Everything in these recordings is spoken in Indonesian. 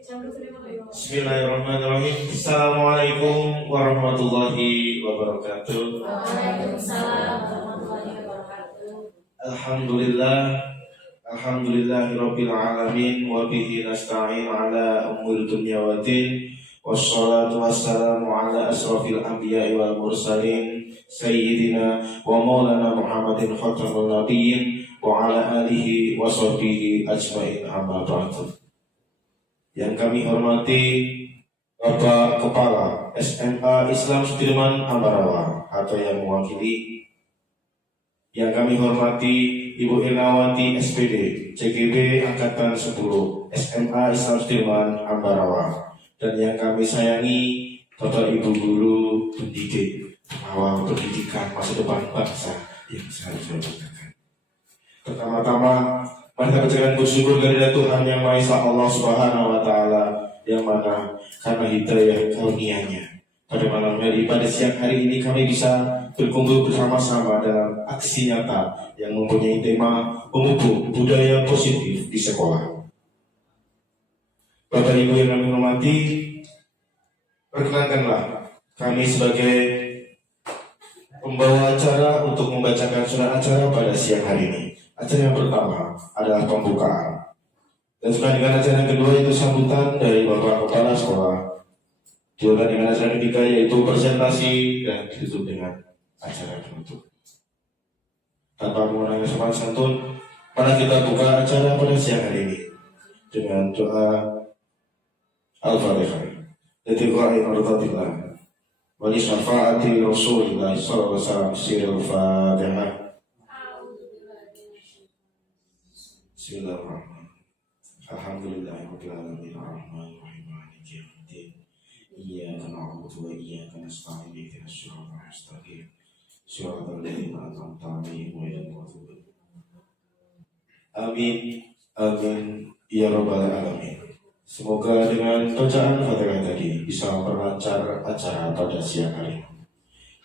Bismillahirrahmanirrahim. Assalamualaikum warahmatullahi wabarakatuh. Waalaikumsalam warahmatullahi wabarakatuh. Alhamdulillahirabbil alamin wa bihi nasta'in ala umuril dunya waddin. Wassalatu wassalamu ala asrafil anbiya'i wal mursalin sayyidina wa maulana Muhammadin khatamul nabiyyin wa ala alihi wa sahbihi ajmain, amma ba'du. Yang kami hormati Bapak Kepala SMA Islam Sudirman Ambarawa atau yang mewakili, yang kami hormati Ibu Irnawati SPD CGB Angkatan 10 SMA Islam Sudirman Ambarawa, dan yang kami sayangi Bapak Ibu Guru pendidik awal pendidikan masa depan bangsa yang saya banggakan. Pertama-tama mari kita panjatkan bersyukur kepada Tuhan Yang Maha Esa, Allah Subhanahu wa Ta'ala, yang mana karena hidayah karunia-Nya pada malam hari, pada siang hari ini kami bisa berkumpul bersama-sama dalam aksi nyata yang mempunyai tema memupuk budaya positif di sekolah. Bapak Ibu yang kami hormati, perkenankanlah kami sebagai pembawa acara untuk membacakan surat acara pada siang hari ini. Acara yang pertama adalah pembukaan, dan setelah dengan acara yang kedua itu sambutan dari Bapak Kepala Sekolah. Dilanjutkan dengan acara ketiga yaitu presentasi, dan ditutup dengan acara penutup. Tanpa mengurangi sopan santun, mari kita buka acara pada siang hari ini dengan doa Al-Fatihah. Latiqa'i mardatillah wa li syafaati Rasulillah sallallahu alaihi wasallam. Sirul Fatihah. Bismillahirrahmanirrahim. Alhamdulillahirabbil alamin arrahmanir rahim maliki yaumiddin. Iyyaka na'budu wa iyyaka nasta'in ihdinas siratal mustaqim siratal ladzina an'amta 'alaihim ghairil maghdubi 'alaihim. Amin ya rabbal alamin. Semoga dengan bacaan Fatihah tadi bisa memperlancar acara pada siang hari ini.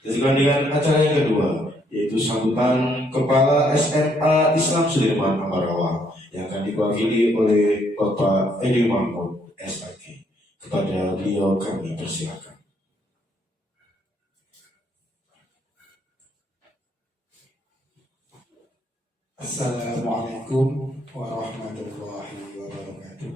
Lanjutkan dengan acara yang kedua, yaitu sambutan Kepala SMA Islam Sudirman Ambarawa yang akan diwakili oleh Bapak Edi Mahmud SAG. Kepada beliau kami persilakan. Assalamualaikum warahmatullahi wabarakatuh.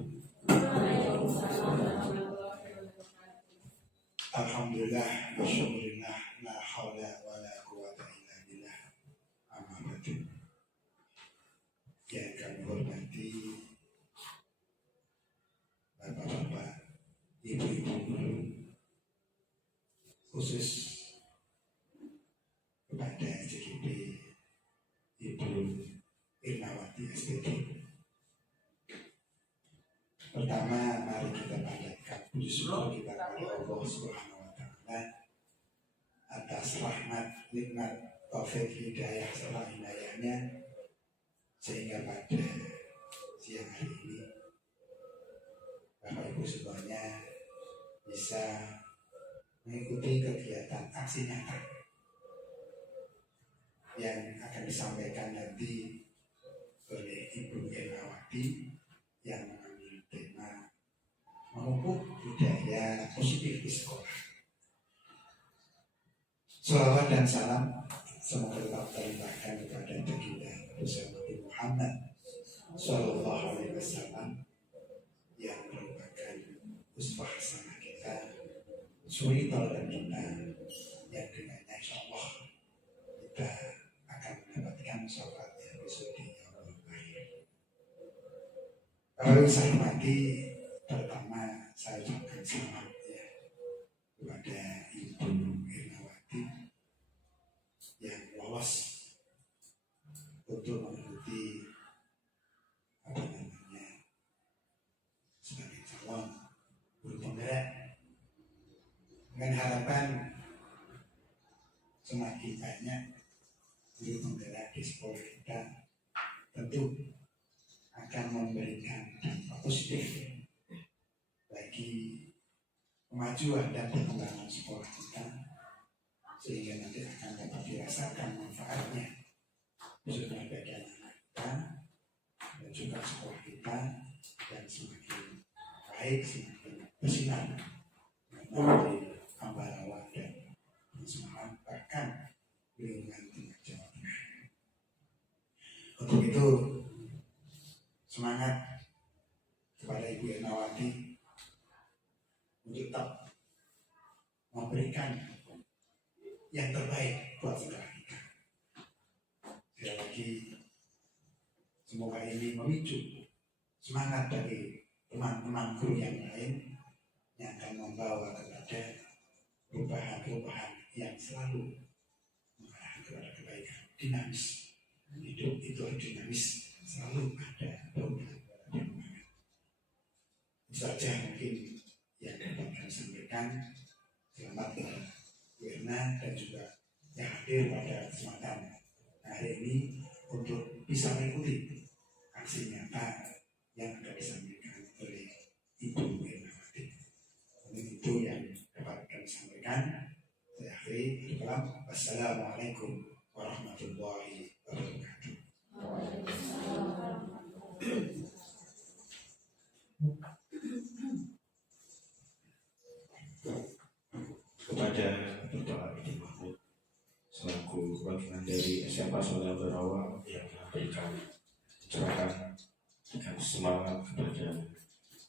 Alhamdulillah wa syukurillah, la haula wa la quwata illa billah. Amma ba'du. Yang kami hormati Bapak-bapak, Ibu-ibu guru, khusus kepada CGB Ibu Irnawati SPD. Pertama, mari kita panjatkan puji syukur kita kepada Allah Subhanahu wa Ta'ala atas rahmat, nikmat, taufik, hidayah serta inayahnya, sehingga pada siang hari ini Bapak Ibu semuanya bisa mengikuti kegiatan aksi nyata yang akan disampaikan nanti oleh Ibu Irnawati yang mengambil tema memupuk budaya positif di sekolah. Shalawat dan salam semoga tetap terlimpahkan kepada baginda Nabi Muhammad Sallallahu Alaihi Wasallam yang merupakan uswah hasanah kita, suri teladan kita, yang dengannya insya Allah kita akan mendapatkan syafaat yang besar di yaumul akhir. Kalau saya hormati, pertama saya ucapkan selamat ya kepada Ibu Irnawati yang lolos untuk mengikuti sebagai calon guru penggerak, dengan harapan semakin banyak guru penggerak di sekolah kita tentu akan memberikan dampak positif bagi kemajuan dan perkembangan sekolah kita, sehingga nanti akan dapat dirasakan manfaatnya khususnya bagi anak kita dan juga sekolah kita, dan semakin baik baik semakin bersinar melalui Ambarawa dan Semarang bahkan lingkungan Timur Jawa Tengah. Untuk itu semangat kepada Ibu Ernawati untuk tetap memberikan yang terbaik buat saudara kita. Sekali lagi, semoga ini memicu semangat dari teman-teman guru yang lain yang akan membawa kepada perubahan-perubahan yang selalu mengarah kepada kebaikan. Dinamis, hidup itu dinamis, selalu ada perubahan. Itu saja mungkin yang dapat kami sampaikan. Selamat Bu Erna dan juga yang hadir pada kesempatan hari ini untuk bisa mengikuti aksi nyata yang akan disampaikan oleh Ibu Ernawati. Itu yang dapat kami sampaikan. Saya akhiri dengan Wassalamualaikum warahmatullahi wabarakatuh. Kepada Bapak Edi Mahmud selaku bagian dari SMA Soleh Ambarawa yang memberikan curahan dengan semangat kepada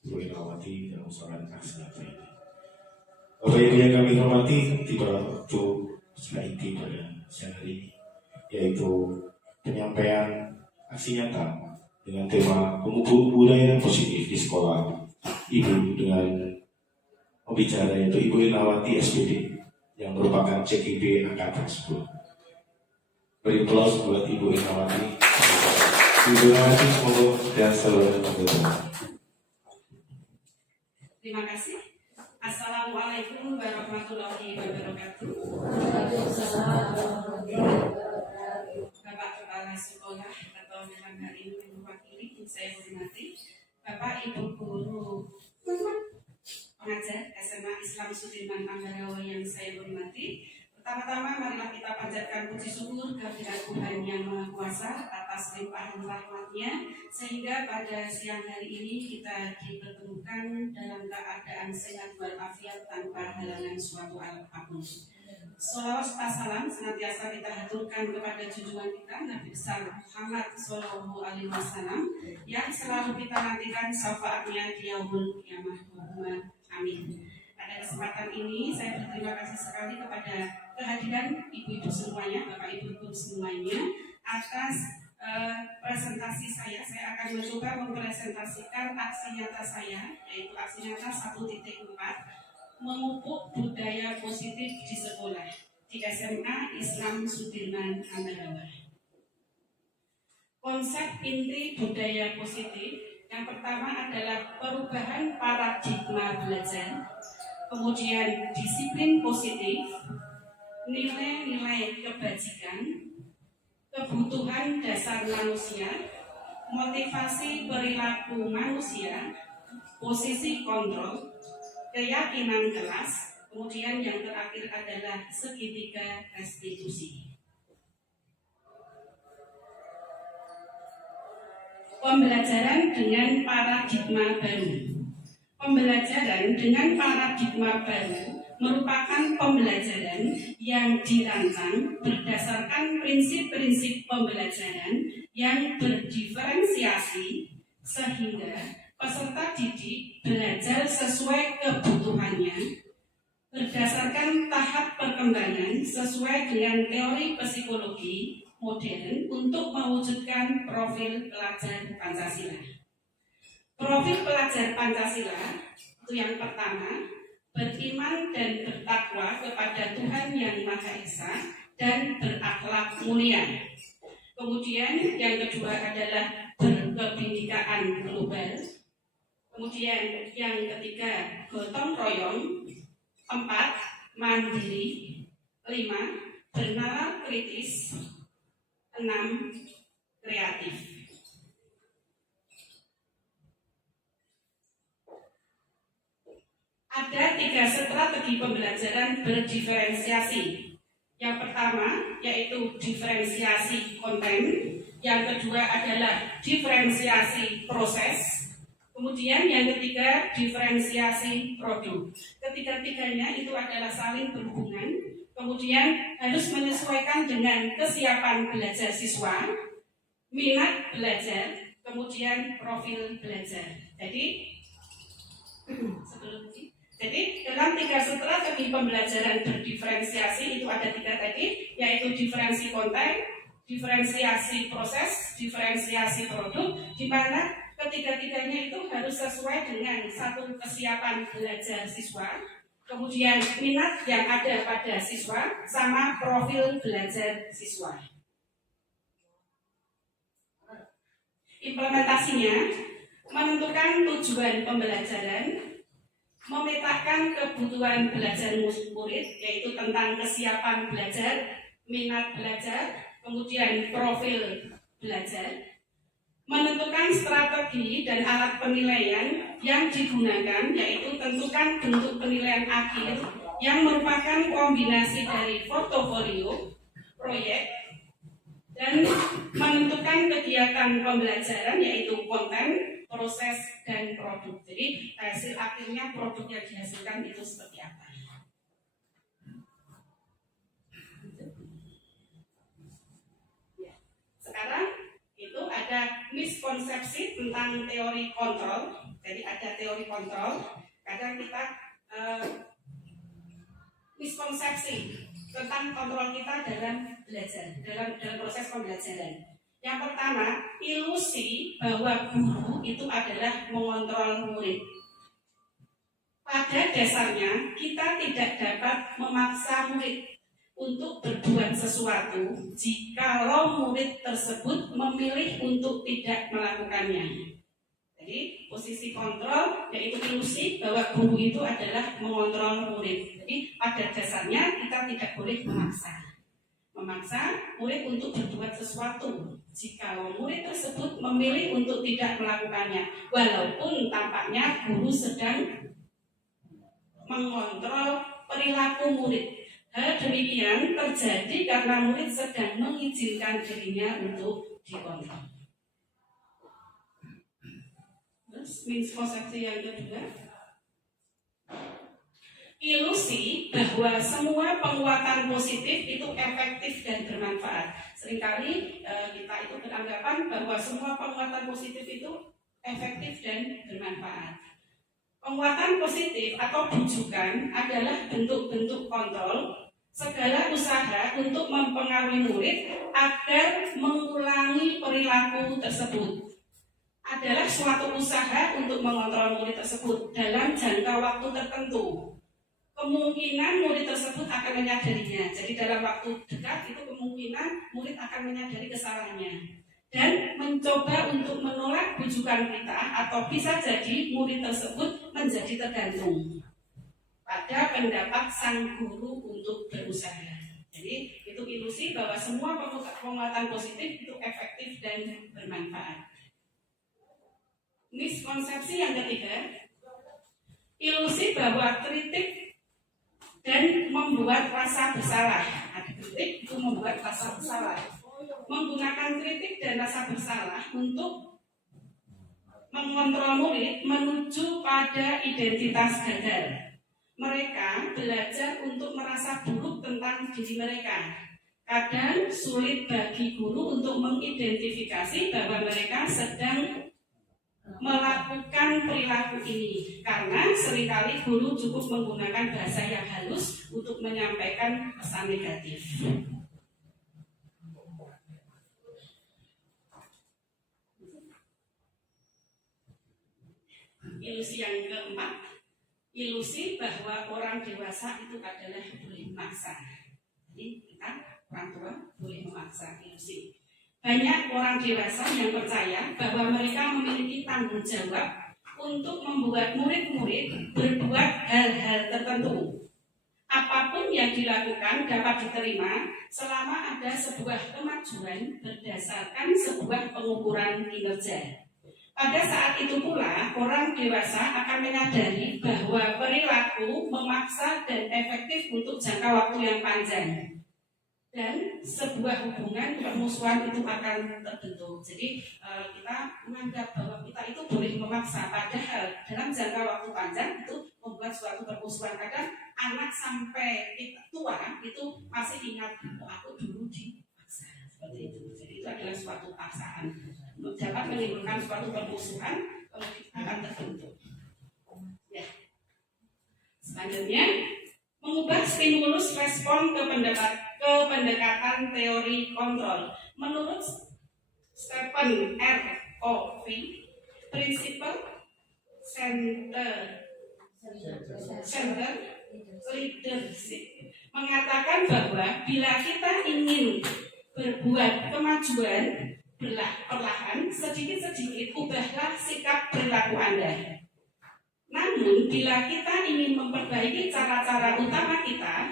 Bu Ernawati dalam usaha aksi nyata ini. Bapak Ibu yang kami hormati, tiba waktu setelah inti pada siang hari ini, yaitu penyampaian aksi nyata dengan tema memupuk budaya positif di sekolah ibu dengan pembicara yaitu Ibu Ernawati SPD yang merupakan CKB angkatan 10. Beri aplaus buat Ibu Ernawati. Ibu Ernawati semoga dan selalu berdoa. Terima kasih. Assalamualaikum warahmatullahi wabarakatuh. Bapak Kepala Sekolah atau dalam hal ini mewakili yang saya hormati, Bapak Ibu Guru pengajar SMA Islam Sudirman Ambarawa yang saya hormati. Pertama-tama marilah kita panjatkan puji syukur kehadirat Tuhan Yang Maha Kuasa atas limpahan rahmat-Nya sehingga pada siang hari ini kita dipertemukan dalam keadaan sehat walafiat tanpa halangan suatu apapun. Sholawat serta salam senantiasa kita haturkan kepada junjungan kita Nabi besar Muhammad Sallallahu Alaihi Wasallam yang selalu kita nantikan syafaatnya di yaumul qiyamah. Amin. Pada kesempatan ini saya berterima kasih sekali kepada kehadiran ibu-ibu semuanya, bapak ibu semuanya atas presentasi saya. Saya akan mencoba mempresentasikan aksi nyata saya, yaitu aksi nyata 1.4 memupuk budaya positif di sekolah di SMA Islam Sudirman Ambarawa. Konsep inti budaya positif yang pertama adalah perubahan paradigma belajar, kemudian disiplin positif, nilai-nilai kebajikan, kebutuhan dasar manusia, motivasi perilaku manusia, posisi kontrol, keyakinan kelas, kemudian yang terakhir adalah segitiga restitusi. Pembelajaran dengan paradigma baru. Pembelajaran dengan paradigma baru merupakan pembelajaran yang dirancang berdasarkan prinsip-prinsip pembelajaran yang berdiferensiasi sehingga peserta didik belajar sesuai kebutuhannya berdasarkan tahap perkembangan sesuai dengan teori psikologi modern untuk mewujudkan profil pelajar Pancasila. Profil pelajar Pancasila itu yang pertama, beriman dan bertakwa kepada Tuhan Yang Maha Esa dan berakhlak mulia. Kemudian yang kedua adalah berkebinekaan global. Kemudian yang ketiga gotong royong, 4 mandiri, 5 bernalar kritis, 6 kreatif. Ada 3 strategi pembelajaran berdiferensiasi. Yang pertama yaitu diferensiasi konten, yang kedua adalah diferensiasi proses, Kemudian yang ketiga, diferensiasi produk. Ketiga-tiganya itu adalah saling berhubungan. Kemudian harus menyesuaikan dengan kesiapan belajar siswa, minat belajar, kemudian profil belajar. Jadi dalam 3 strategi pembelajaran berdiferensiasi itu ada 3 tadi, yaitu diferensi konten, diferensiasi proses, diferensiasi produk, di mana ketiga-tiganya itu harus sesuai dengan satu kesiapan belajar siswa, kemudian minat yang ada pada siswa, sama profil belajar siswa. Implementasinya menentukan tujuan pembelajaran, memetakan kebutuhan belajar murid, yaitu tentang kesiapan belajar, minat belajar, kemudian profil belajar, menentukan strategi dan alat penilaian yang digunakan, yaitu tentukan bentuk penilaian akhir yang merupakan kombinasi dari portofolio, proyek, dan menentukan kegiatan pembelajaran, yaitu konten, proses, dan produk. Jadi hasil akhirnya produk yang dihasilkan itu seperti apa. Sekarang itu ada miskonsepsi tentang teori kontrol. Jadi ada teori kontrol. Kadang kita miskonsepsi tentang kontrol kita dalam belajar, dalam proses pembelajaran. Yang pertama, ilusi bahwa guru itu adalah mengontrol murid. Pada dasarnya, kita tidak dapat memaksa murid untuk berbuat sesuatu jikalau murid tersebut memilih untuk tidak melakukannya. Jadi, posisi kontrol yaitu ilusi bahwa guru itu adalah mengontrol murid. Jadi, pada dasarnya kita tidak boleh memaksa murid untuk berbuat sesuatu jikalau murid tersebut memilih untuk tidak melakukannya, walaupun tampaknya guru sedang mengontrol perilaku murid. Hal demikian terjadi karena murid sedang mengizinkan dirinya untuk dikontrol. Terus miskonsepsi yang kedua, ilusi bahwa semua penguatan positif itu efektif dan bermanfaat. Seringkali kita itu beranggapan bahwa semua penguatan positif itu efektif dan bermanfaat. Penguatan positif atau bujukan adalah bentuk-bentuk kontrol segala usaha untuk mempengaruhi murid agar mengulangi perilaku tersebut. Adalah suatu usaha untuk mengontrol murid tersebut dalam jangka waktu tertentu. Kemungkinan murid tersebut akan menyadarinya. Jadi dalam waktu dekat itu kemungkinan murid akan menyadari kesalahannya dan mencoba untuk menolak bujukan kita, atau bisa jadi murid tersebut menjadi tergantung pada pendapat sang guru untuk berusaha. Jadi itu ilusi bahwa semua penguatan positif itu efektif dan bermanfaat. Miskonsepsi yang ketiga, ilusi bahwa kritik dan membuat rasa bersalah. Ada kritik itu membuat rasa bersalah. Menggunakan kritik dan rasa bersalah untuk mengontrol murid menuju pada identitas gagal. Mereka belajar untuk merasa buruk tentang diri mereka. Kadang sulit bagi guru untuk mengidentifikasi bahwa mereka sedang melakukan perilaku ini, karena seringkali guru cukup menggunakan bahasa yang halus untuk menyampaikan pesan negatif. Ilusi yang keempat, ilusi bahwa orang dewasa itu adalah boleh memaksa. Jadi kita orang tua boleh memaksa, ilusi. Banyak orang dewasa yang percaya bahwa mereka memiliki tanggung jawab untuk membuat murid-murid berbuat hal-hal tertentu. Apapun yang dilakukan dapat diterima selama ada sebuah kemajuan berdasarkan sebuah pengukuran kinerja. Pada saat itu pula, orang dewasa akan menyadari bahwa perilaku memaksa dan efektif untuk jangka waktu yang panjang. dan sebuah hubungan permusuhan itu akan terbentuk. Jadi kita menganggap bahwa kita itu boleh memaksa, padahal dalam jangka waktu panjang itu membuat suatu permusuhan. Kadang anak sampai kita tua itu masih ingat, oh, aku dulu dipaksa seperti itu. Jadi itu adalah suatu paksaan, dapat menimbulkan suatu permusuhan akan terbentuk. Ya. Selanjutnya, mengubah stimulus respon ke pendekatan teori kontrol. Menurut Stephen R. Covey, prinsipal center leadership mengatakan bahwa bila kita ingin berbuat kemajuan perlahan, sedikit-sedikit ubahlah sikap perilaku Anda. Namun, bila kita ingin memperbaiki cara-cara utama kita,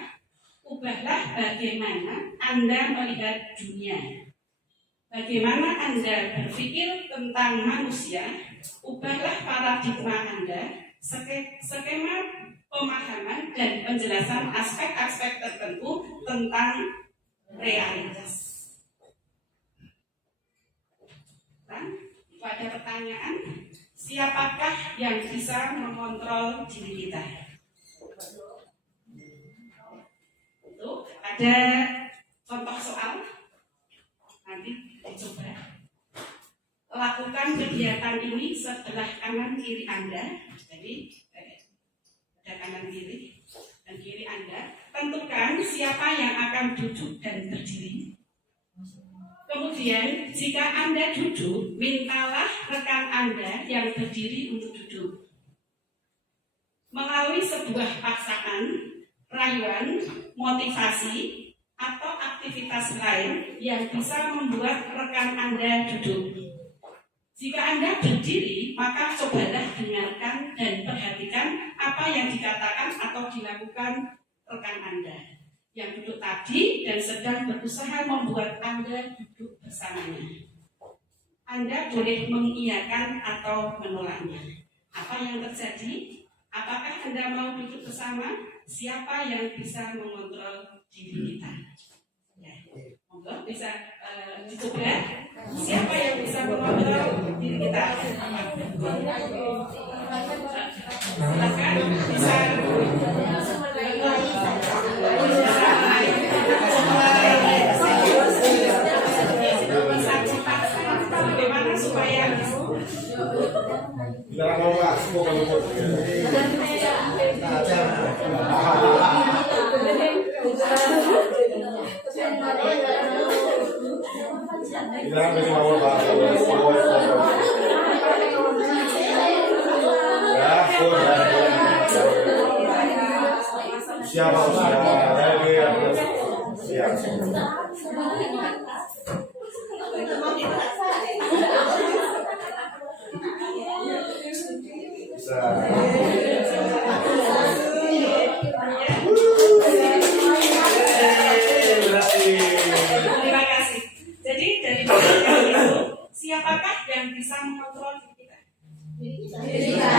ubahlah bagaimana Anda melihat dunia. Bagaimana Anda berpikir tentang manusia, ubahlah paradigma Anda, skema pemahaman dan penjelasan aspek-aspek tertentu tentang realitas. Dan pada pertanyaan, siapakah yang bisa mengontrol diri kita? Itu ada contoh soal, nanti dicoba. Lakukan kegiatan ini sebelah kanan kiri Anda. Jadi ada kanan kiri dan kiri Anda. Tentukan siapa yang akan duduk dan berdiri. Kemudian, jika Anda duduk, mintalah rekan Anda yang berdiri untuk duduk. Melalui sebuah paksaan, rayuan, motivasi, atau aktivitas lain yang bisa membuat rekan Anda duduk. Jika Anda berdiri, maka cobalah dengarkan dan perhatikan apa yang dikatakan atau dilakukan rekan Anda yang duduk tadi dan sedang berusaha membuat Anda duduk bersamanya. Anda boleh mengiyakan atau menolaknya. Apa yang terjadi? Apakah Anda mau duduk bersama? Siapa yang bisa mengontrol diri kita? Ya, monggo bisa dicoba. Siapa yang bisa mengontrol diri kita? Silakan bisa. Bagaimana supaya siapa terima kasih. Jadi dari pertanyaan itu, siapakah yang bisa mengontrol diri kita? Diri kita.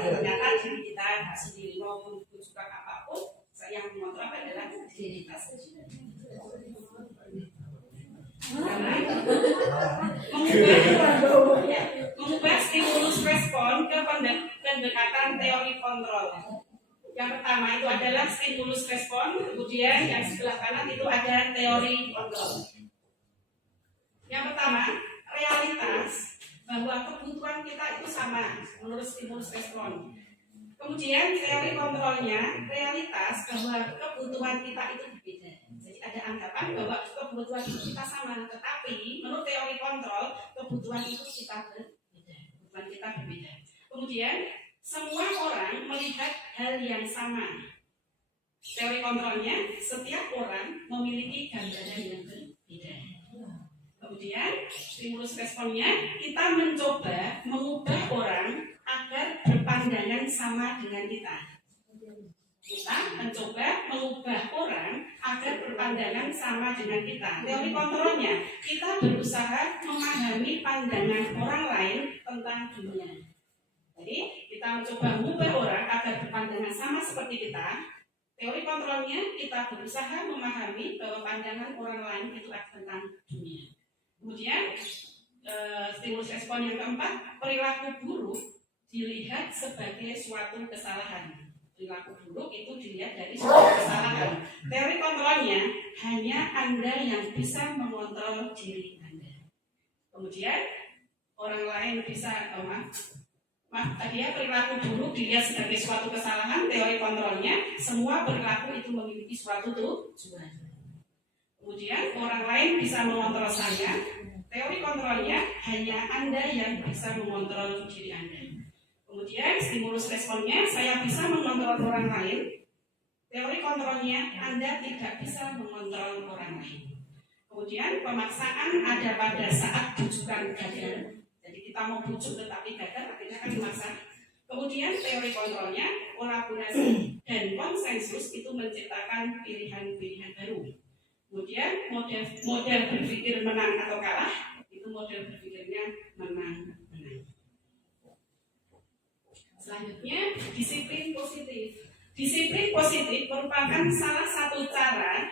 Ternyata diri kita sendiri maupun juga apapun yang mengontrol adalah diri kita sendiri. Mengubah stimulus respon ke pendekatan teori kontrol. Yang pertama itu adalah stimulus respon, kemudian yang sebelah kanan itu ada teori kontrol. Yang pertama, realitas bahwa kebutuhan kita itu sama menurut stimulus respon. Kemudian teori kontrolnya, realitas bahwa kebutuhan kita itu berbeda. Jadi ada anggapan bahwa kebutuhan kita sama, tetapi menurut teori kontrol kebutuhan itu kita berbeda. Kebutuhan kita berbeda. Kemudian semua orang melihat hal yang sama. Teori kontrolnya, setiap orang memiliki gambaran yang berbeda. Kemudian stimulus responnya, kita mencoba mengubah orang agar berpandangan sama dengan kita. Kita mencoba mengubah orang agar berpandangan sama dengan kita. Teori kontrolnya, kita berusaha memahami pandangan orang lain tentang dunia. Jadi kita mencoba mengubah orang agar berpandangan sama seperti kita. Teori kontrolnya kita berusaha memahami bahwa pandangan orang lain itu tentang dunia. Kemudian stimulus respon yang keempat, perilaku buruk dilihat sebagai suatu kesalahan. Perilaku buruk itu dilihat dari suatu kesalahan. Teori kontrolnya hanya Anda yang bisa mengontrol diri Anda. Kemudian orang lain bisa tadi ya, perilaku buruk dilihat sebagai suatu kesalahan. Teori kontrolnya semua perilaku itu memiliki suatu tujuan. Kemudian orang lain bisa mengontrol saya. Teori kontrolnya hanya Anda yang bisa mengontrol diri Anda. Kemudian stimulus responnya saya bisa mengontrol orang lain. Teori kontrolnya Anda tidak bisa mengontrol orang lain. Kemudian pemaksaan ada pada saat bujukan gagal. Jadi kita mau bujuk tetapi gagal, akhirnya kan dimaksa. Kemudian teori kontrolnya, kolaborasi dan konsensus itu menciptakan pilihan-pilihan baru. Kemudian model berpikir menang atau kalah, itu model berpikirnya menang. Selanjutnya, disiplin positif. Disiplin positif merupakan salah satu cara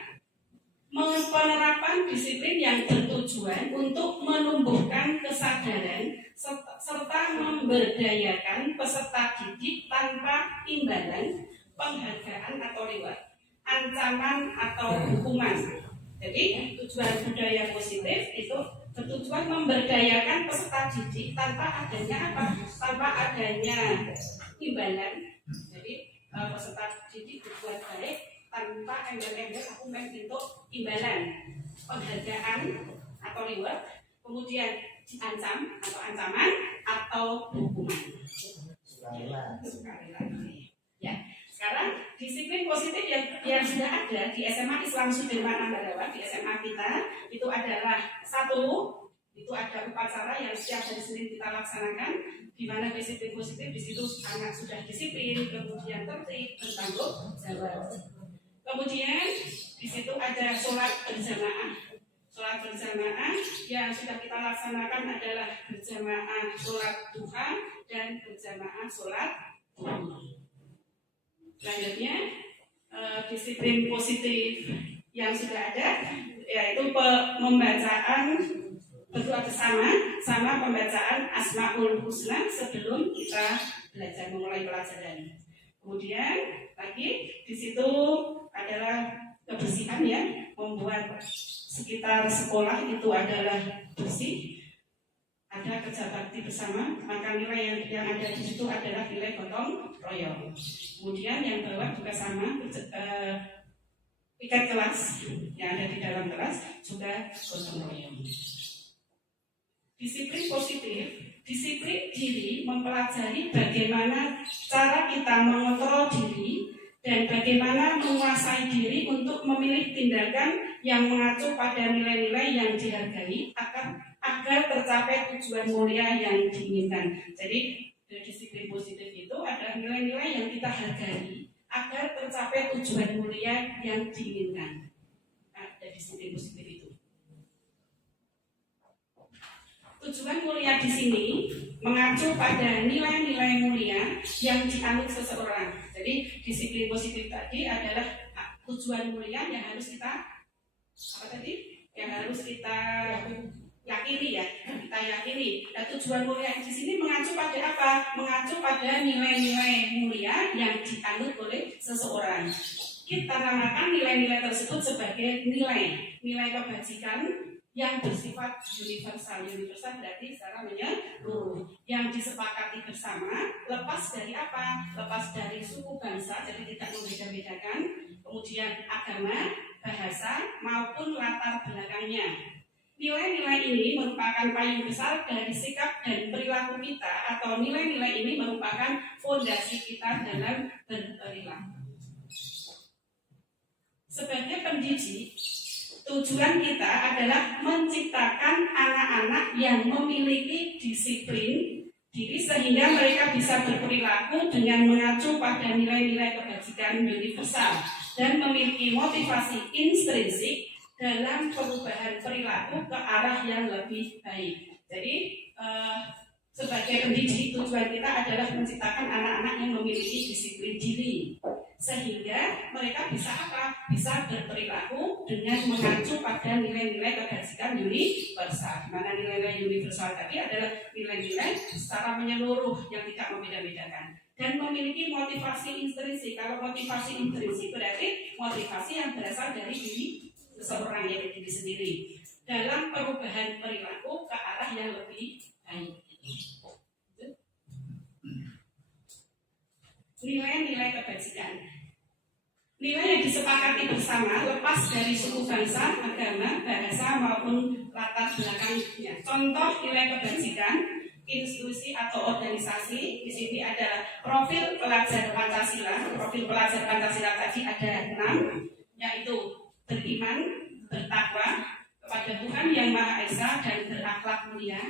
penerapan disiplin yang bertujuan untuk menumbuhkan kesadaran serta memberdayakan peserta didik tanpa imbalan, penghargaan atau reward, ancaman atau hukuman. Jadi tujuan budaya positif itu bertujuan memberdayakan peserta didik tanpa adanya apa? Tanpa adanya imbalan. Jadi peserta didik berbuat baik tanpa embel-embel aku untuk imbalan, penghargaan atau reward, kemudian diancam atau ancaman atau hukuman. Ya, sekarang disiplin positif yang sudah ada di SMA Islam Sudirman Ambarawa, di SMA kita itu adalah itu ada upacara yang setiap hari Senin kita laksanakan, di mana disiplin positif di situ anak sudah disiplin, kemudian tertib, bertanggung jawab. Kemudian di situ ada sholat berjamaah. Sholat berjamaah yang sudah kita laksanakan adalah berjamaah sholat duha dan berjamaah sholat duha. Selanjutnya disiplin positif yang sudah ada yaitu pembacaan berdoa bersama sama pembacaan Asmaul Husna sebelum kita belajar memulai pelajaran. Kemudian lagi di situ adalah kebersihan ya, membuat sekitar sekolah itu adalah bersih. Ada kerja bakti bersama, maka nilai yang ada di situ adalah nilai gotong royong. Kemudian yang bawah juga sama, ikat kelas yang ada di dalam kelas juga gotong royong. Disiplin positif, disiplin diri mempelajari bagaimana cara kita mengontrol diri dan bagaimana menguasai diri untuk memilih tindakan yang mengacu pada nilai-nilai yang dihargai agar tercapai tujuan mulia yang diinginkan. Jadi disiplin positif itu adalah nilai-nilai yang kita hargai agar tercapai tujuan mulia yang diinginkan. Ada disiplin positif itu. Tujuan mulia di sini mengacu pada nilai-nilai mulia yang dianut seseorang. Jadi disiplin positif tadi adalah tujuan mulia yang harus kita yakini ya. Kita yakini. Dan tujuan mulia di sini mengacu pada apa? Mengacu pada nilai-nilai mulia yang dianut oleh seseorang. Kita namakan nilai-nilai tersebut sebagai nilai kebajikan yang bersifat universal. Universal berarti secara menyeluruh, yang disepakati bersama, lepas dari apa? Lepas dari suku bangsa, jadi tidak membeda-bedakan, kemudian agama, bahasa, maupun latar belakangnya. Nilai-nilai ini merupakan payung besar dari sikap dan perilaku kita, atau nilai-nilai ini merupakan fondasi kita dalam berperilaku. Sebagai pendidik, tujuan kita adalah menciptakan anak-anak yang memiliki disiplin diri sehingga mereka bisa berperilaku dengan mengacu pada nilai-nilai kebajikan universal dan memiliki motivasi intrinsik dalam perubahan perilaku ke arah yang lebih baik. Jadi sebagai pendidik tujuan kita adalah menciptakan anak-anak yang memiliki disiplin diri sehingga mereka bisa apa? Bisa berperilaku dengan mengacu pada nilai-nilai kebajikan universal. Di mana nilai-nilai universal tadi adalah nilai-nilai secara menyeluruh yang tidak membeda-bedakan dan memiliki motivasi intrinsik. Kalau motivasi intrinsik berarti motivasi yang berasal dari diri seseorang, yang diri sendiri dalam perubahan perilaku ke arah yang lebih baik. Nilai-nilai kebajikan, nilai yang disepakati bersama lepas dari suku bangsa, agama, bahasa maupun latar belakangnya. Contoh nilai kebajikan institusi atau organisasi di sini adalah profil pelajar Pancasila. Profil pelajar Pancasila tadi ada 6, yaitu beriman, bertakwa kepada Tuhan Yang Maha Esa dan berakhlak mulia,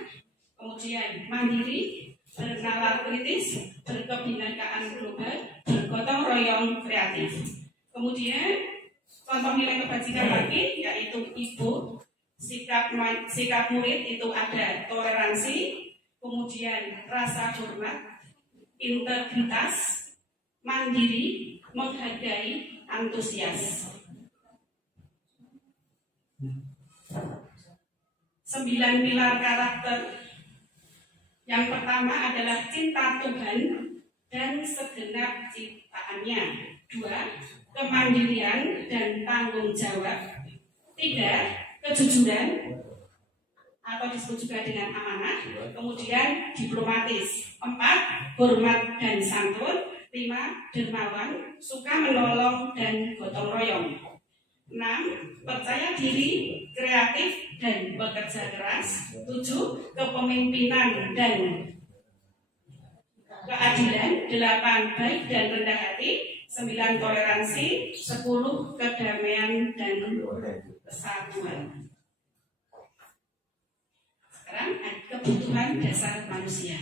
kemudian mandiri, bernalar kritis, berkebinekaan global, bergotong royong kreatif. Kemudian contoh nilai kebajikan lagi yaitu ibu, sikap murid itu ada toleransi, kemudian rasa hormat, integritas, mandiri, menghargai, antusias. 9 pilar karakter. Yang pertama adalah cinta Tuhan dan segenap ciptaannya. 2, kemandirian dan tanggung jawab. 3, kejujuran atau disebut juga dengan amanah. Kemudian diplomatis. 4, hormat dan santun. 5, dermawan, suka menolong dan gotong royong. 6, percaya diri, kreatif dan bekerja keras. 7, kepemimpinan dan keadilan. 8, baik dan rendah hati. 9, toleransi. 10, kedamaian dan kesatuan. Sekarang kebutuhan dasar manusia.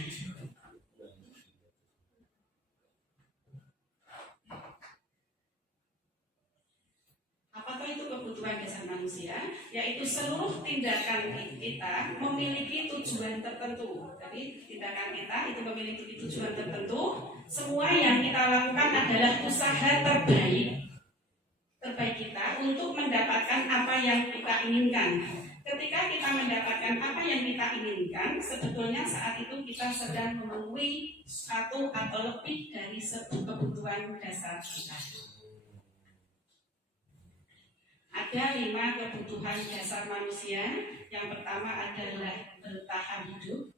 Apakah itu kebutuhan dasar manusia? Yaitu seluruh tindakan kita memiliki tujuan tertentu. Jadi tindakan kita itu memiliki tujuan tertentu. Semua yang kita lakukan adalah usaha terbaik kita untuk mendapatkan apa yang kita inginkan. Ketika kita mendapatkan apa yang kita inginkan, sebetulnya saat itu kita sedang memenuhi satu atau lebih dari kebutuhan dasar kita. Ada 5 kebutuhan dasar manusia. Yang pertama adalah bertahan hidup.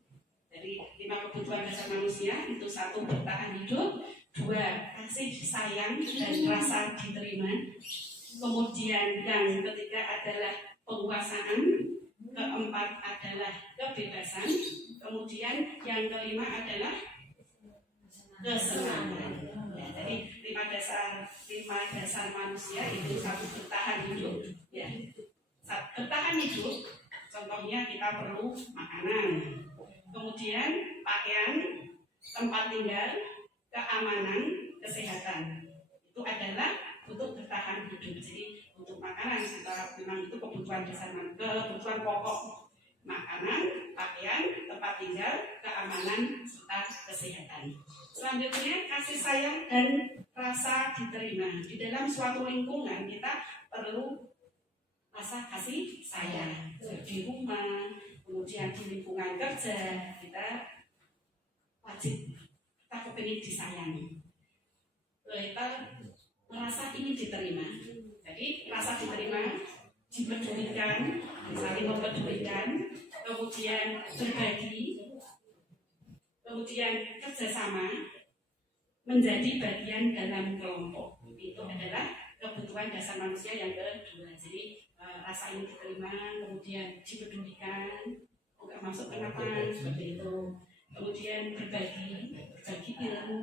Jadi 5 kebutuhan dasar manusia itu 1, bertahan hidup. 2, kasih sayang dan rasa diterima. Kemudian yang ketiga adalah penguasaan. Keempat adalah kebebasan. Kemudian yang kelima adalah kesenangan. Jadi 5 dasar manusia itu 1, bertahan hidup. Ya. Bertahan hidup, contohnya kita perlu makanan, kemudian pakaian, tempat tinggal, keamanan, kesehatan. Itu adalah untuk bertahan hidup. Jadi untuk makanan kita memang itu kebutuhan dasar, kebutuhan pokok. Makanan, pakaian, tempat tinggal, keamanan, serta kesehatan. Selanjutnya kasih sayang dan rasa diterima. Di dalam suatu lingkungan kita perlu rasa kasih sayang. Di rumah, kemudian di lingkungan kerja kita wajib, kita kepingin disayangi. Kita merasa ingin diterima. Jadi rasa diterima, dipedulikan, saling mempedulikan, kemudian berbagi, kemudian kerjasama, menjadi bagian dalam kelompok. Itu adalah kebutuhan dasar manusia yang kedua. Jadi rasa ingin diterima, kemudian dipedulikan, bukan masuk kenapa seperti itu. Kemudian berbagi ilmu,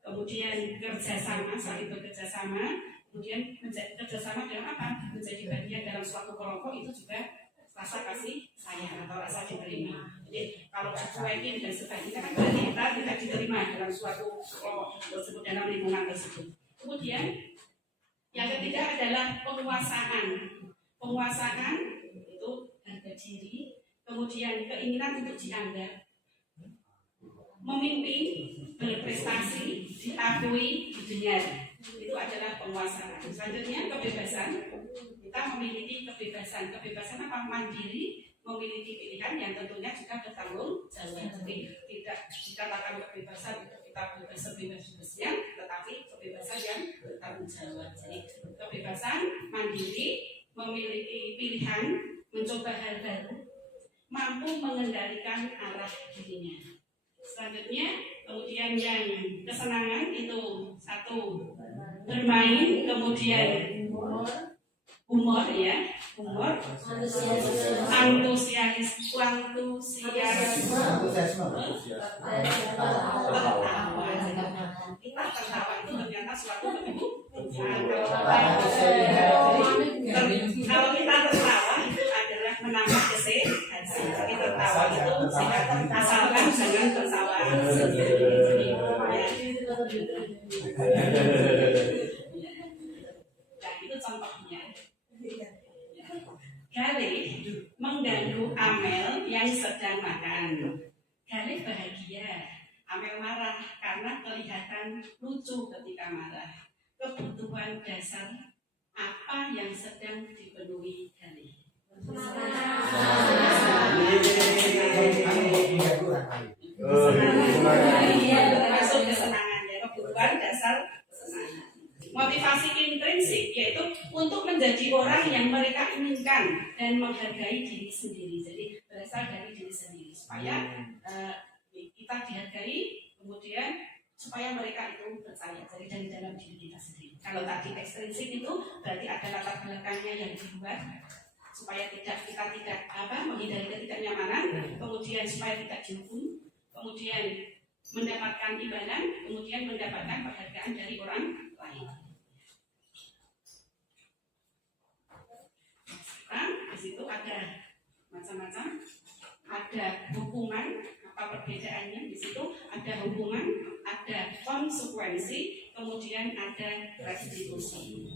kemudian kerjasama, saling bekerja sama, kemudian kerjasama dalam apa? Menjadi bagian dalam suatu kelompok, itu juga rasa kasih sayang atau rasa diterima. Jadi kalau dicuekin dan sebagainya kan berarti kita tidak diterima dalam suatu kelompok tersebut, dalam lingkungan tersebut. Kemudian yang ketiga adalah penguasaan. Penguasaan itu harga diri, kemudian keinginan untuk dianggap, memimpin, berprestasi, diakui, didengar. Itu adalah penguasaan. Selanjutnya kebebasan. Kita memiliki kebebasan. Kebebasan apa? Mandiri, memiliki pilihan yang tentunya juga bertanggung jawab. Jadi tidak dikatakan kebebasan untuk kita bebas sebebas-bebasnya, tetapi kebebasan yang bertanggung jawab. Jadi kebebasan, mandiri, memiliki pilihan, mencoba hal baru, mampu mengendalikan arah dirinya. Selanjutnya, kemudian yang kesenangan itu satu, bermain, kemudian humor ya, humor, kita tertawa itu ternyata suatu kebutuhan. Kalau kita tertawa itu adalah menambah kesehatan. Jadi tertawa itu sehat, asalkan jangan tertawa sendiri. Nah itu contohnya. Galih mengganggu Amel yang sedang makan. Galih bahagia, Amel marah karena kelihatan lucu ketika marah. Kebutuhan dasar apa yang sedang dipenuhi Galih? Termasuk kesenangannya, kebutuhan dasar kesenangan. Motivasi intrinsik yaitu untuk menjadi orang yang mereka inginkan dan menghargai diri sendiri. Jadi berasal dari diri sendiri supaya kita dihargai, kemudian supaya mereka itu percaya dari dalam diri kita sendiri. Kalau tadi ekstrinsik itu berarti ada latar belakangnya yang dibuat supaya kita tidak menghindari ketidaknyamanan, kemudian supaya tidak dihukum, kemudian mendapatkan imbalan, kemudian mendapatkan penghargaan dari orang lain. Di situ ada macam-macam, ada hukuman, apa perbedaannya? Di situ ada hukuman, ada konsekuensi, kemudian ada restitusi.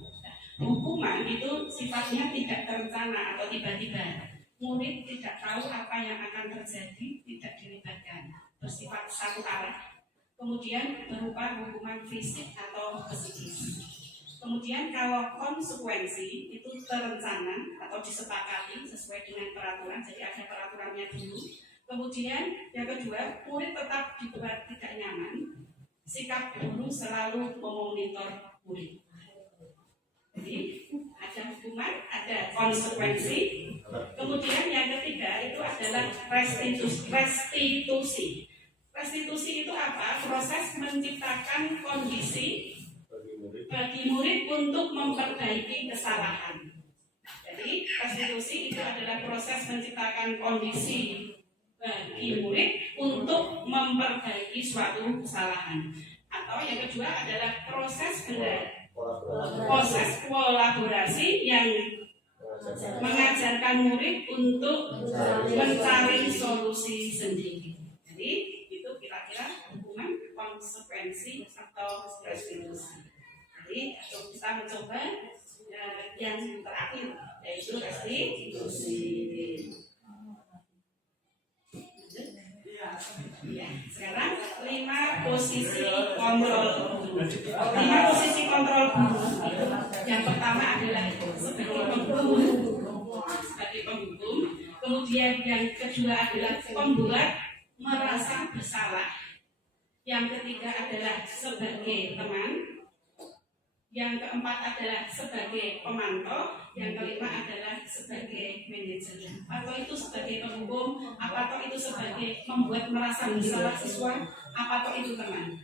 Hukuman itu sifatnya tidak terencana atau tiba-tiba. Murid tidak tahu apa yang akan terjadi, tidak dilibatkan, bersifat satu arah. Kemudian berupa hukuman fisik atau psikis. Kemudian kalau konsekuensi itu terencana atau disepakati sesuai dengan peraturan, jadi ada peraturannya dulu. Kemudian yang kedua, murid tetap dibuat tidak nyaman. Sikap guru selalu memonitor murid. Jadi ada hukuman, ada konsekuensi. Kemudian yang ketiga itu adalah restitusi. Restitusi itu apa? Proses menciptakan kondisi bagi murid untuk memperbaiki kesalahan. Jadi restitusi itu adalah proses menciptakan kondisi bagi murid untuk memperbaiki suatu kesalahan. Atau yang kedua adalah proses kolaborasi yang mengajarkan murid untuk mencari solusi sendiri. Jadi itu kira-kira hukuman, konsekuensi atau restitusi. Jadi kita mencoba yang terakhir yaitu restitusi. Ya, sekarang 5 posisi kontrol guru. 5 posisi kontrol guru. Yang pertama adalah sebagai penghukum. Kemudian yang kedua adalah pembuat merasa bersalah. Yang ketiga adalah sebagai teman. Yang keempat adalah sebagai pemantau, yang kelima adalah sebagai manajer. Atau itu sebagai penghukum, atau itu sebagai membuat merasa bersalah siswa, atau itu teman.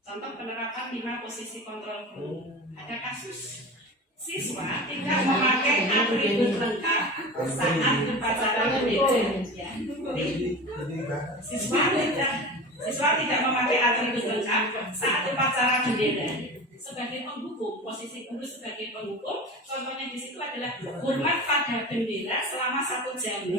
Contoh penerapan 5 posisi kontrol guru. Ada kasus siswa tidak memakai atribut lengkap saat upacara bendera. Ya. Siswa tidak memakai atribut lengkap saat upacara bendera. Sebagai penghukum, posisi guru sebagai penghukum, contohnya di situ adalah hormat pada bendera selama 1 jam. Jadi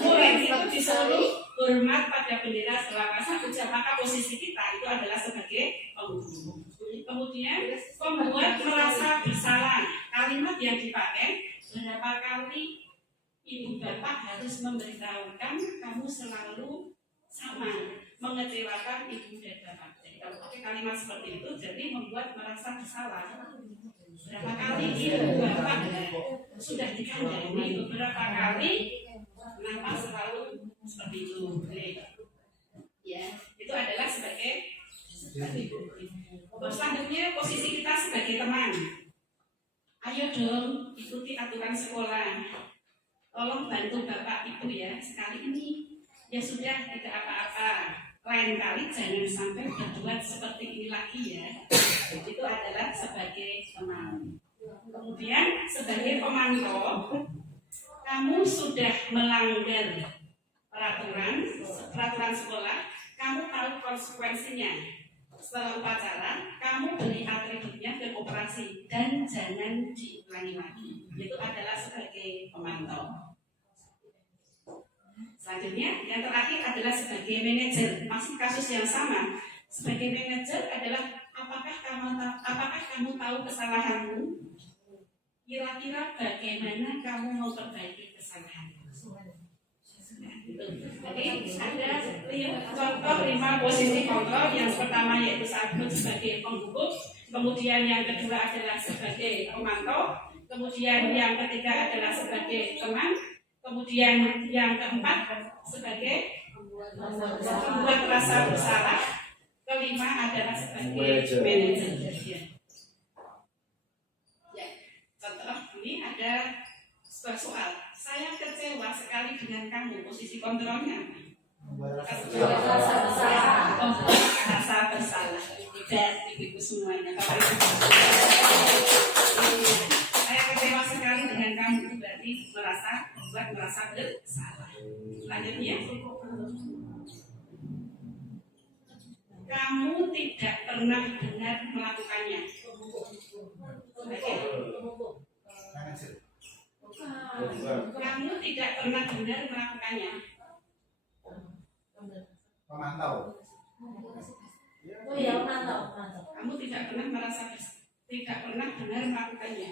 murid itu disuruh hormat pada bendera selama 1 jam. Maka posisi kita itu adalah sebagai penghukum. Kemudian dipakai, berapa kali ibu bapak harus memberitahukan kamu selalu sama, mengecewakan ibu dan bapak. Jadi kalau pakai kalimat seperti itu, jadi membuat merasa bersalah. Berapa kali ibu bapak sudah dikandani, beberapa kali, kenapa selalu seperti itu? Ya, itu adalah sebagai selanjutnya posisi kita sebagai teman. Ayo dong ikuti aturan sekolah. Tolong bantu bapak ibu ya. Sekali ini ya sudah tidak apa-apa. Lain kali jangan sampai berbuat seperti ini lagi ya. Itu adalah sebagai teman. Kemudian sebagai pemantau, kamu sudah melanggar peraturan sekolah. Kamu tahu konsekuensinya. Setelah upacara, kamu beri atributnya ke koperasi dan jangan diulangi lagi. Itu adalah sebagai pemantau. Selanjutnya, yang terakhir adalah sebagai manajer. Masih kasus yang sama. Sebagai manajer adalah apakah kamu tahu kesalahanmu? Kira-kira bagaimana kamu memperbaiki kesalahanmu? Jadi ada contoh 5 posisi kontrol. Yang pertama yaitu satu sebagai penghukum, kemudian yang kedua adalah sebagai pemantau, kemudian yang ketiga adalah sebagai teman, kemudian yang keempat sebagai membuat rasa bersalah, kelima adalah sebagai manajer. Ya, contoh ini ada sebuah soal. Saya kecewa sekali dengan kamu. Posisi kontrolnya rasa bersalah. Dan ibu semuanya. Saya kecewa sekali dengan kamu itu berarti merasa bersalah. Selanjutnya, kamu tidak pernah benar melakukannya. Kamu tidak pernah benar melakukannya. Pemantau. Oh ya, pemantau. Kamu tidak pernah tidak pernah benar melakukannya.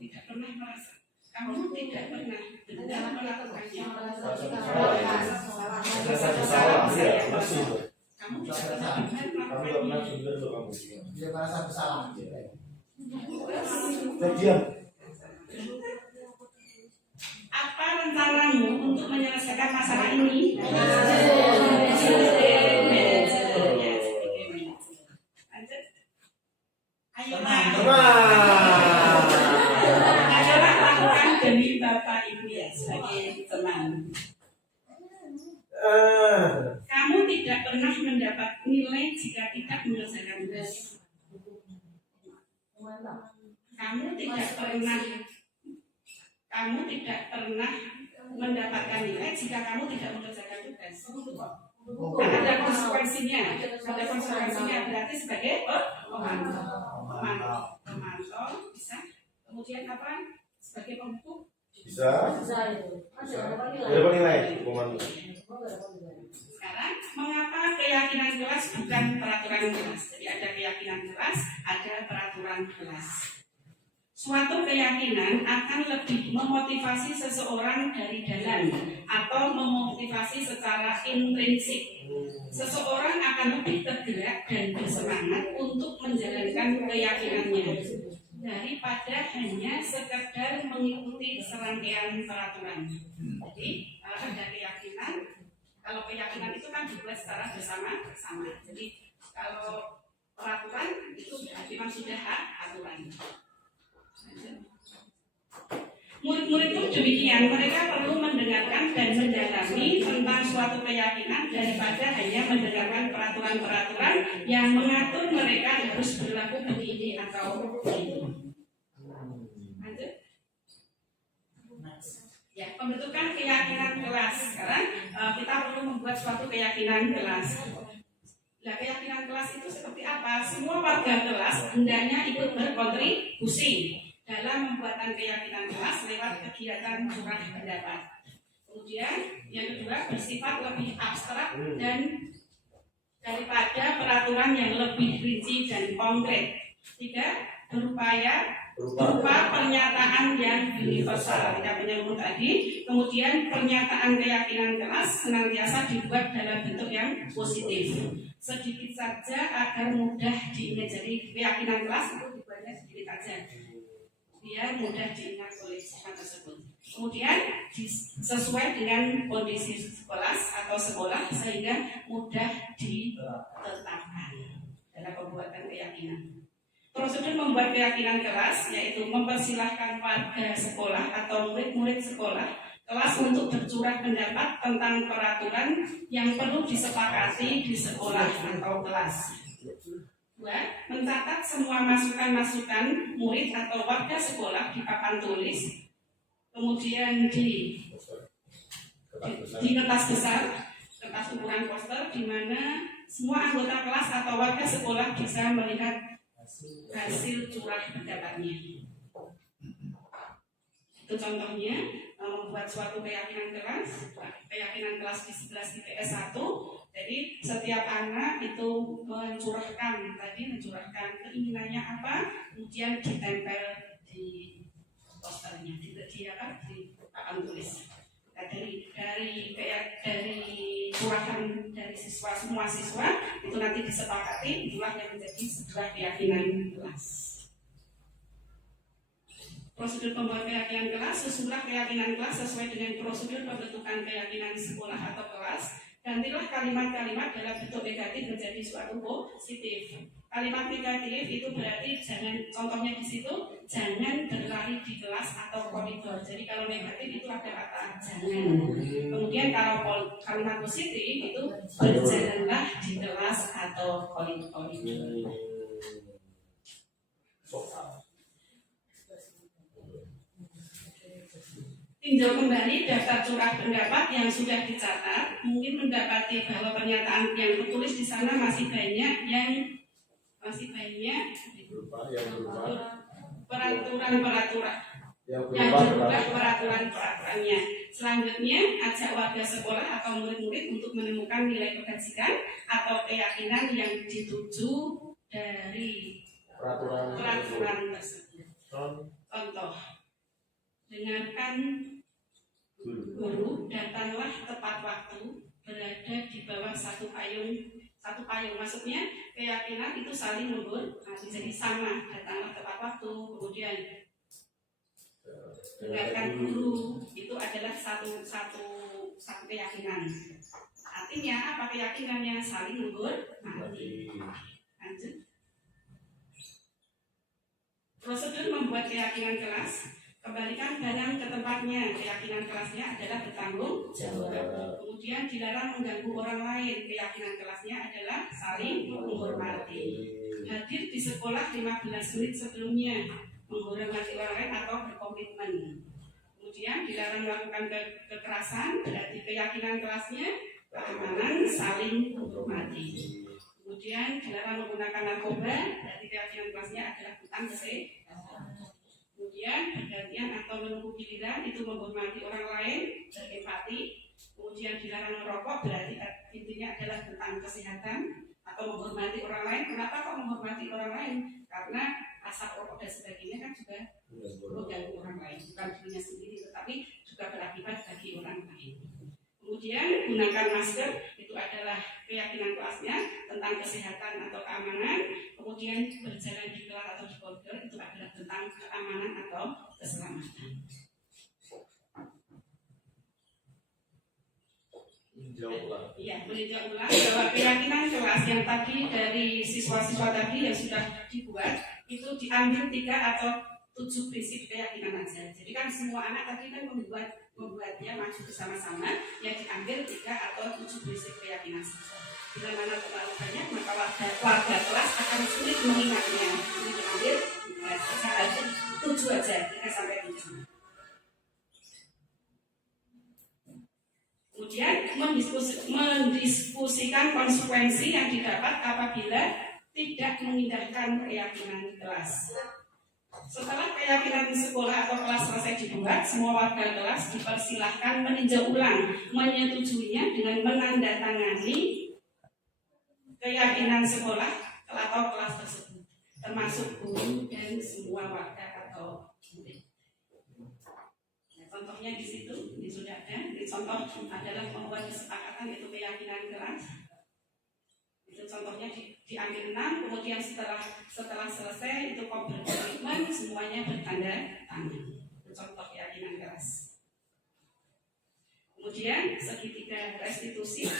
Tidak pernah merasa. Kamu tidak pernah benar melakukannya. Kamu tidak pernah benar melakukannya. Dia merasa bersalah. Apa rencanamu untuk menyelesaikan masalah ini? Ayolah lakukan demi bapak ibu ya sebagai teman. Kamu tidak pernah mendapat nilai jika tidak menyelesaikan tugas. Kamu tidak pernah mendapatkan nilai jika kamu tidak mengerjakan tugas. Ada konsekuensinya. Ada konsekuensinya berarti sebagai pemantau bisa. Kemudian apa? Sebagai penghukum Bisa. Berapa nilai hukuman? Sekarang, mengapa keyakinan kelas bukan peraturan kelas? Jadi ada keyakinan kelas, ada peraturan kelas. Suatu keyakinan akan lebih memotivasi seseorang dari dalam atau memotivasi secara intrinsik. Seseorang akan lebih tergerak dan bersemangat untuk menjalankan keyakinannya daripada hanya sekedar mengikuti serangkaian peraturan. Jadi kalau keyakinan itu kan dibuat secara bersama-sama. Jadi kalau peraturan itu memang sudah aturan. Murid-murid pun demikian, mereka perlu mendengarkan dan mendalami tentang suatu keyakinan daripada hanya mendengarkan peraturan-peraturan yang mengatur mereka harus berlaku begini atau begitu. Lanjut. Ya, pembentukan keyakinan kelas. Sekarang kita perlu membuat suatu keyakinan kelas. Nah, keyakinan kelas itu seperti apa? Semua warga kelas hendaknya ikut berkontribusi dalam pembuatan keyakinan kelas lewat kegiatan curah pendapat. Kemudian yang kedua bersifat lebih abstrak dan daripada peraturan yang lebih rinci dan konkret. 3. berupa pernyataan yang universal kita menyebut tadi. Kemudian pernyataan keyakinan kelas senantiasa dibuat dalam bentuk yang positif. Sedikit saja agar mudah diingat. Jadi keyakinan kelas itu dibuatnya sedikit saja biar mudah diingat oleh siswa tersebut. Kemudian sesuai dengan kondisi sekolah sehingga mudah ditetapkan dalam pembuatan keyakinan. Prosedur membuat keyakinan kelas yaitu mempersilahkan warga sekolah atau murid-murid sekolah kelas untuk bercurah pendapat tentang peraturan yang perlu disepakati di sekolah atau kelas. 2. Mencatat semua masukan-masukan murid atau warga sekolah di papan tulis, kemudian di kertas besar, kertas ukuran poster, di mana semua anggota kelas atau warga sekolah bisa melihat hasil curah pendapatnya. Itu contohnya membuat suatu keyakinan kelas di 11 IPS 1. Jadi setiap anak itu mencurahkan keinginannya apa, kemudian ditempel di posternya, di papan tulis. Nah, dari curahan dari semua siswa itu nanti disepakati, itulah yang menjadi sebuah keyakinan kelas. Prosedur pembuat keyakinan kelas, susunlah keyakinan kelas sesuai dengan prosedur pembentukan keyakinan sekolah atau kelas. Gantilah kalimat-kalimat dalam bentuk negatif menjadi suatu positif. Kalimat negatif itu berarti contohnya di situ jangan berlari di kelas atau koridor. Jadi kalau negatif itu ada kata jangan. Kemudian kalau kalimat positif itu berjalanlah di kelas atau koridor. Tinjau kembali daftar curah pendapat yang sudah dicatat, mungkin mendapati bahwa pernyataan yang tertulis di sana masih banyak peraturan-peraturan yang berubah peraturan-peraturannya. Selanjutnya, ajak warga sekolah atau murid-murid untuk menemukan nilai kebajikan atau keyakinan yang dituju dari peraturan tersebut. Contoh, dengarkan guru, datanglah tepat waktu, berada di bawah satu payung. Maksudnya keyakinan itu saling menghormati, jadi sama, datanglah tepat waktu. Kemudian dengarkan guru itu adalah satu keyakinan. Artinya apa keyakinannya? Saling menghormati. Lanjut. Prosedur membuat keyakinan kelas. Kembalikan barang ke tempatnya. Keyakinan kelasnya adalah bertanggung jawab. Kemudian dilarang mengganggu orang lain. Keyakinan kelasnya adalah saling menghormati. Hadir di sekolah 15 menit sebelumnya. Menghormati orang lain atau berkomitmen. Kemudian dilarang melakukan kekerasan. Berarti keyakinan kelasnya keamanan, saling menghormati. Kemudian dilarang menggunakan narkoba. Berarti keyakinan kelasnya adalah tentang kesehatan. Kemudian bergantian atau menunggu giliran itu menghormati orang lain, berempati. Kemudian dilarang merokok, berarti intinya adalah tentang kesehatan atau menghormati orang lain. Kenapa kok menghormati orang lain? Karena asap rokok dan sebagainya kan juga mengganggu orang lain, bukan dirinya sendiri, tetapi juga berakibat bagi orang lain. Kemudian gunakan masker, itu adalah keyakinan kelasnya tentang kesehatan atau keamanan. Kemudian berjalan di kelas atau di koridor itu adalah tentang keamanan atau keselamatan. Meninjau ulang bahwa keyakinan kelas yang tadi dari siswa-siswa tadi yang sudah dibuat itu diambil 3 atau 7 prinsip keyakinan aja. Jadi kan semua anak tadi kan membuatnya maju bersama-sama, yang diambil 3 atau 7 prinsip keyakinan siswa. Bila mana terlalu banyak maka warga kelas akan sulit mengingatnya. Ini diambil 7 aja, 3 sampai 7. Kemudian mendiskusikan konsekuensi yang didapat apabila tidak mengindahkan keyakinan kelas. Setelah keyakinan sekolah atau kelas selesai dibuat, semua warga kelas dipersilahkan meninjau ulang, menyetujuinya dengan menandatangani keyakinan sekolah atau kelas tersebut. termasuk guru dan semua warga atau murid. Nah, contohnya di situ, ini sudah ada. Ini contoh adalah membuat kesepakatan yaitu keyakinan kelas. Itu contohnya diambil 6, kemudian setelah selesai itu komitmen semuanya bertanda tangan. Itu contoh keyakinan kelas. Kemudian segitiga restitusi.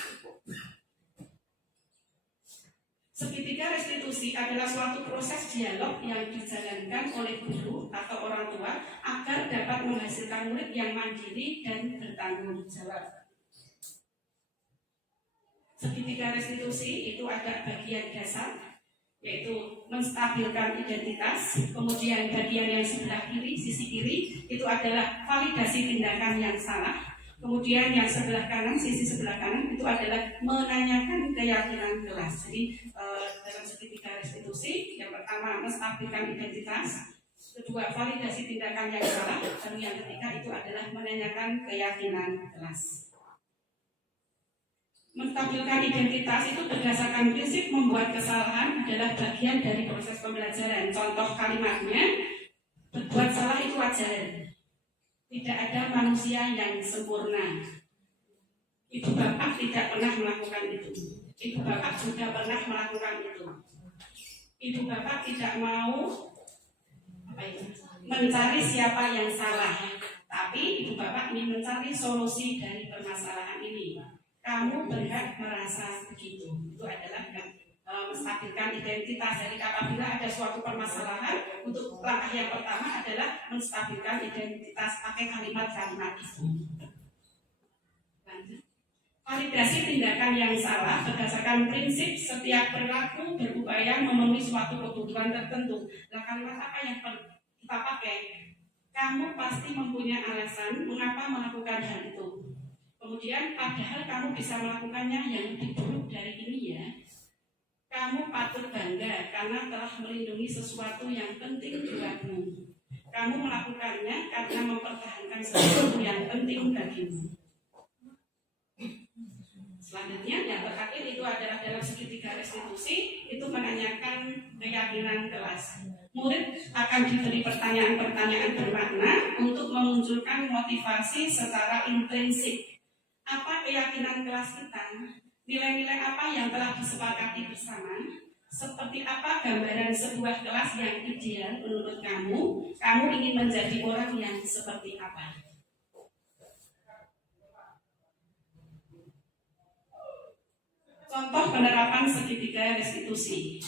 Segitiga restitusi adalah suatu proses dialog yang dijalankan oleh guru atau orang tua agar dapat menghasilkan murid yang mandiri dan bertanggung jawab. Segitiga restitusi itu ada bagian dasar, yaitu menstabilkan identitas. Kemudian bagian yang sebelah kiri, sisi kiri, itu adalah validasi tindakan yang salah. Kemudian yang sebelah kanan, sisi sebelah kanan itu adalah menanyakan keyakinan kelas. Jadi dalam segitiga restitusi, yang pertama menstabilkan identitas, kedua validasi tindakan yang salah, dan yang ketiga itu adalah menanyakan keyakinan kelas. Menstabilkan identitas itu berdasarkan prinsip membuat kesalahan adalah bagian dari proses pembelajaran. Contoh kalimatnya, berbuat salah itu wajar. Tidak ada manusia yang sempurna. Ibu bapak tidak pernah melakukan itu. Ibu bapak juga pernah melakukan itu. Ibu bapak tidak mau mencari siapa yang salah, tapi ibu bapak ingin mencari solusi dari permasalahan ini. Kamu berhak merasa begitu. Itu adalah yang menstabilkan identitas. Jadi apabila ada suatu permasalahan, untuk langkah yang pertama adalah menstabilkan identitas pakai kalimat-kalimat itu. Validasi tindakan yang salah berdasarkan prinsip setiap perilaku berupaya memenuhi suatu kebutuhan tertentu. Nah, kalimat apa yang kita pakai? Kamu pasti mempunyai alasan mengapa melakukan hal itu. Kemudian padahal kamu bisa melakukannya yang lebih buruk dari ini ya. Kamu patut bangga karena telah melindungi sesuatu yang penting buatmu. Kamu melakukannya karena mempertahankan sesuatu yang penting bagimu. Selanjutnya yang terakhir itu adalah dalam segitiga restitusi, itu menanyakan keyakinan kelas. Murid akan diberi pertanyaan-pertanyaan bermakna untuk memunculkan motivasi secara intrinsik. Apa keyakinan kelas kita? Nilai-nilai apa yang telah disepakati bersama? Seperti apa gambaran sebuah kelas yang ideal menurut kamu? Kamu ingin menjadi orang yang seperti apa? Contoh penerapan segitiga restitusi.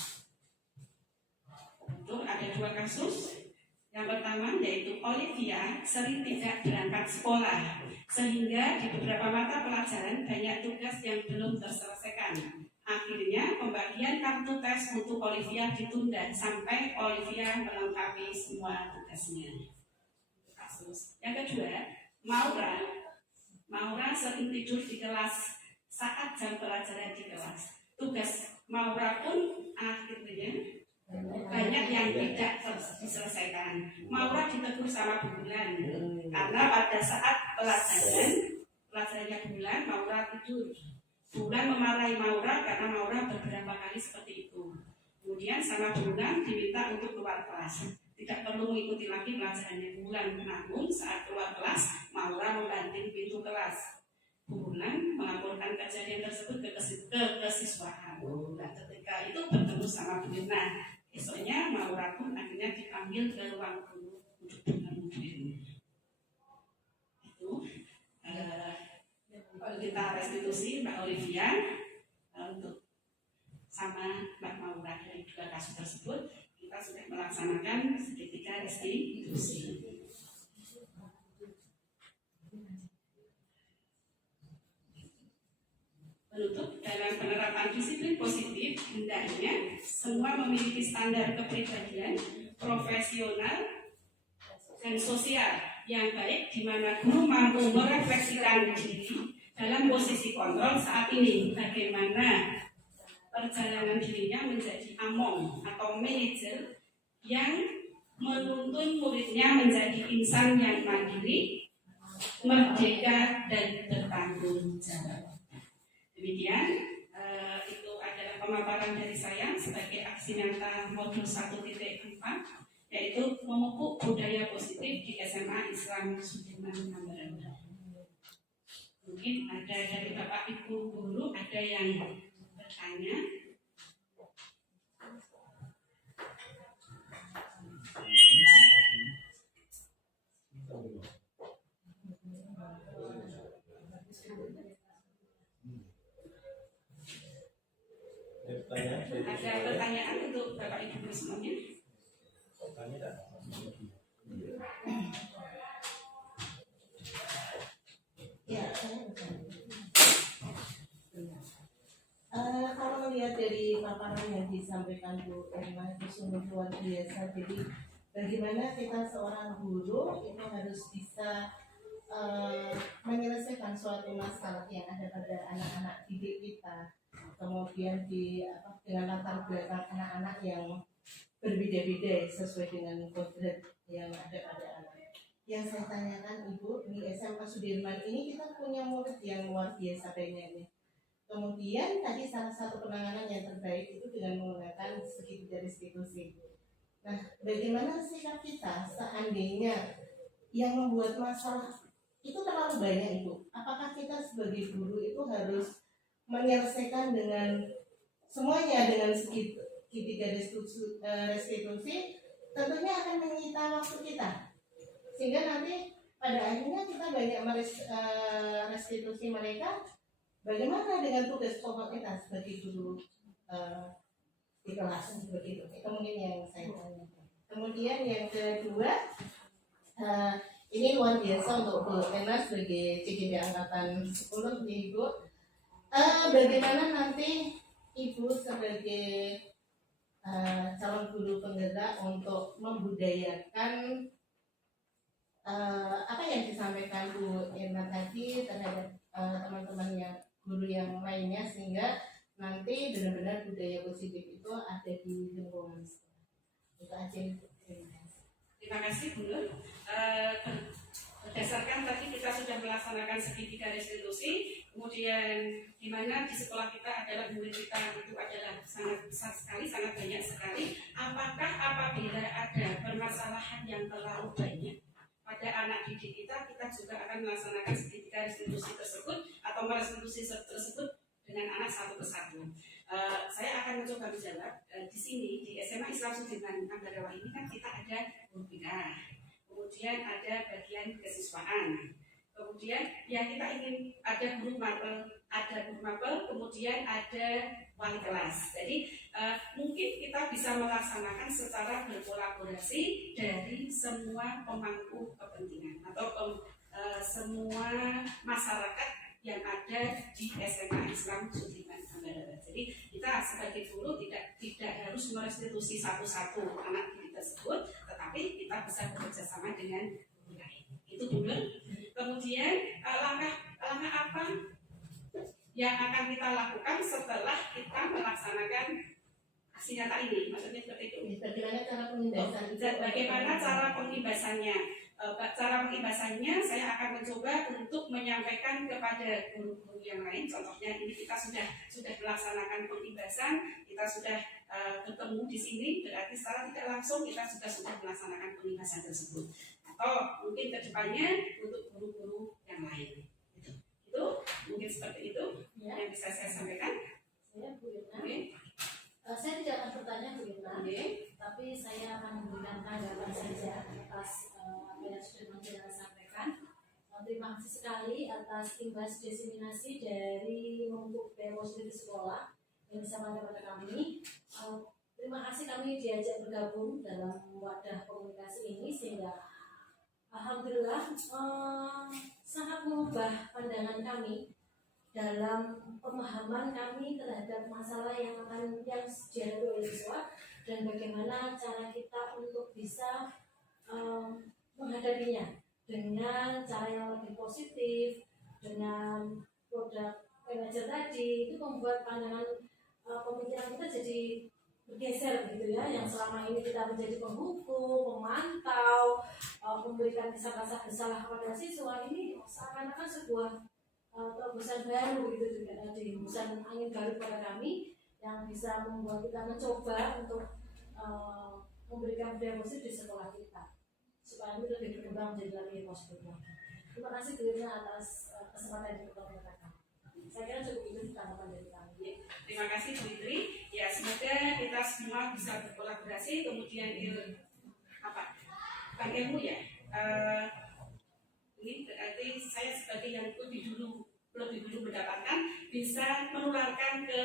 Itu ada 2 kasus. Yang pertama yaitu Olivia sering tidak berangkat sekolah, sehingga di beberapa mata pelajaran banyak tugas yang belum terselesaikan. Akhirnya pembagian kartu tes untuk Olivia ditunda sampai Olivia melengkapi semua tugasnya. Kasus. Yang kedua, Maura sering tidur di kelas saat jam pelajaran di kelas. Tugas Maura pun akhirnya banyak yang tidak diselesaikan. Maura ditegur sama Bu Bulan karena pada saat pelajarannya Bulan, Maura tidur. Bulan memarahi Maura karena Maura beberapa kali seperti itu. Kemudian sama Bulan diminta untuk keluar kelas. Tidak perlu mengikuti lagi pelajarannya Bulan. Namun saat keluar kelas, Maura membanting pintu kelas. Bulan melaporkan kejadian tersebut ke kesiswaan. Nah, ketika itu bertemu sama Bu Lina. Esoknya Maura pun akhirnya dipanggil ke ruang guru untuk menungguin. Itu kita restitusi Mbak Olivia untuk sama Mbak Maura dari 2 kasus tersebut. Kita sudah melaksanakan segitiga restitusi. Penutup, dalam penerapan disiplin positif, hendaknya semua memiliki standar kepribadian, profesional, dan sosial yang baik, di mana guru mampu merefleksikan diri dalam posisi kontrol saat ini, bagaimana perjalanan dirinya menjadi among atau manajer yang menuntun muridnya menjadi insan yang mandiri, merdeka, dan bertanggung jawab. Demikian, itu adalah pemaparan dari saya sebagai aksi nyata modul 1.4, yaitu memupuk budaya positif di SMA Islam Sudirman Tambaran. Mungkin ada dari Bapak Ibu guru ada yang bertanya. Ada pertanyaan untuk Bapak Ibu semuanya? Ya, kalau melihat dari paparan yang disampaikan Bu Erna itu sungguh luar biasa. Jadi bagaimana kita seorang guru itu harus bisa menyelesaikan suatu masalah yang ada pada anak-anak didik kita. Kemudian dengan latar belakang anak-anak yang berbeda-beda sesuai dengan kodrat yang ada pada anak. Yang saya tanyakan Ibu, di SMA Sudirman ini kita punya murid yang luar biasa banyaknya. Kemudian tadi salah satu penanganan yang terbaik itu dengan menggunakan segitiga restitusi. Nah, bagaimana sikap kita seandainya yang membuat masalah itu terlalu banyak Ibu? Apakah kita sebagai guru itu harus menyelesaikan dengan semuanya dengan segitiga restitusi? Tentunya akan menyita waktu kita, sehingga nanti pada akhirnya kita banyak restitusi mereka. Bagaimana dengan tugas pokok kita sebagai guru di kelas begitu? Itu mungkin yang saya tanya. Kemudian yang kedua, ini luar biasa untuk Bu Ena sebagai CGD angkatan 10 Ibu. Bagaimana nanti Ibu sebagai calon guru penggerak untuk membudayakan apa yang disampaikan Bu Ena tadi terhadap teman-teman yang guru yang lainnya, sehingga nanti benar-benar budaya positif itu ada di lingkungan sekolah. Itu aja. Terima kasih Bu Nur. Berdasarkan tadi kita sudah melaksanakan segitiga restitusi, kemudian di mana di sekolah kita adalah murid kita itu adalah sangat besar sekali, sangat banyak sekali. Apakah apabila ada permasalahan yang terlalu banyak pada anak didik kita juga akan melaksanakan segitiga restitusi tersebut atau merestitusi tersebut dengan anak satu persatu? Saya akan mencoba menjawab. Di sini di SMA Islam Sudirman Ambarawa ini kan kita ada guru BK, kemudian ada bagian kesiswaan, kemudian ya kita ingin ada guru mapel, kemudian ada wali kelas. Jadi mungkin kita bisa melaksanakan secara berkolaborasi dari semua pemangku kepentingan atau semua masyarakat yang ada di SMA Islam Sudirman Ambarawa. Jadi kita sebagai guru tidak harus merestitusi satu-satu anak didik tersebut, tetapi kita bisa bekerja sama dengan guru lain. Itu dulu. Kemudian langkah apa yang akan kita lakukan setelah kita melaksanakan aksi nyata ini? Maksudnya seperti itu. Bagaimana cara pengimbasan? Bagaimana cara pengimbasannya? Cara pengimbasannya saya akan mencoba untuk menyampaikan kepada guru-guru yang lain. Contohnya ini kita sudah melaksanakan pengimbasan, kita sudah bertemu di sini, berarti secara tidak langsung kita sudah melaksanakan pengimbasan tersebut. Atau mungkin kedepannya untuk guru-guru yang lain. Itu mungkin seperti itu yang bisa saya sampaikan. Saya Bu Irna. Okay. Saya tidak akan bertanya Bu Irna, tapi saya akan memberikan tanggapan saja atas apa yang sudah Mas sampaikan. Terima kasih sekali atas imbas diseminasi dari memupuk budaya positif di sekolah yang disampaikan kepada kami. Terima kasih kami diajak bergabung dalam wadah komunikasi ini, sehingga alhamdulillah sangat mengubah pandangan kami dalam pemahaman kami terhadap masalah yang dihadapi oleh siswa dan bagaimana cara kita untuk bisa menghadapinya dengan cara yang lebih positif, dengan produk manajer tadi. Itu membuat pandangan pemikiran kita jadi bergeser gitu ya, yang selama ini kita menjadi penghukum, pemantau, memberikan kesan-kesan bersalah kepada siswa, ini seakan-akan sebuah terobosan baru gitu juga tadi, hembusan angin baru pada kami yang bisa membuat kita mencoba untuk memberikan budaya positif di sekolah kita supaya ini lebih berkembang menjadi lebih positif lagi. Terima kasih Bu Irna atas kesempatan yang diperkenalkan. Saya kira cukup itu tanggapan dari kami. Terima kasih Bu Indri. Ya, semoga kita semua bisa berkolaborasi, kemudian Bang Ilmu ya. Ini berarti saya sebagai yang lebih dulu mendapatkan bisa menularkan ke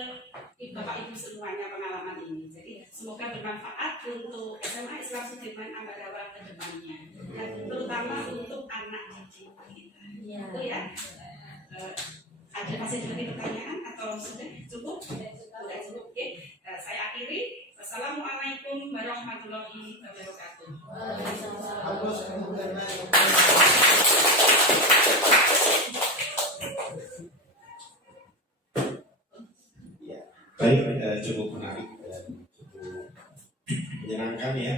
Bapak Ibu semuanya pengalaman ini. Jadi semoga bermanfaat untuk SMA Islam Sudirman Ambarawa ke depannya, dan terutama untuk anak didik kita. Itu ya. Ada masih lagi pertanyaan atau sudah cukup? Sudah cukup. Oke. Saya akhiri. Wassalamualaikum warahmatullahi wabarakatuh. Baik, cukup menarik dan cukup menyenangkan ya.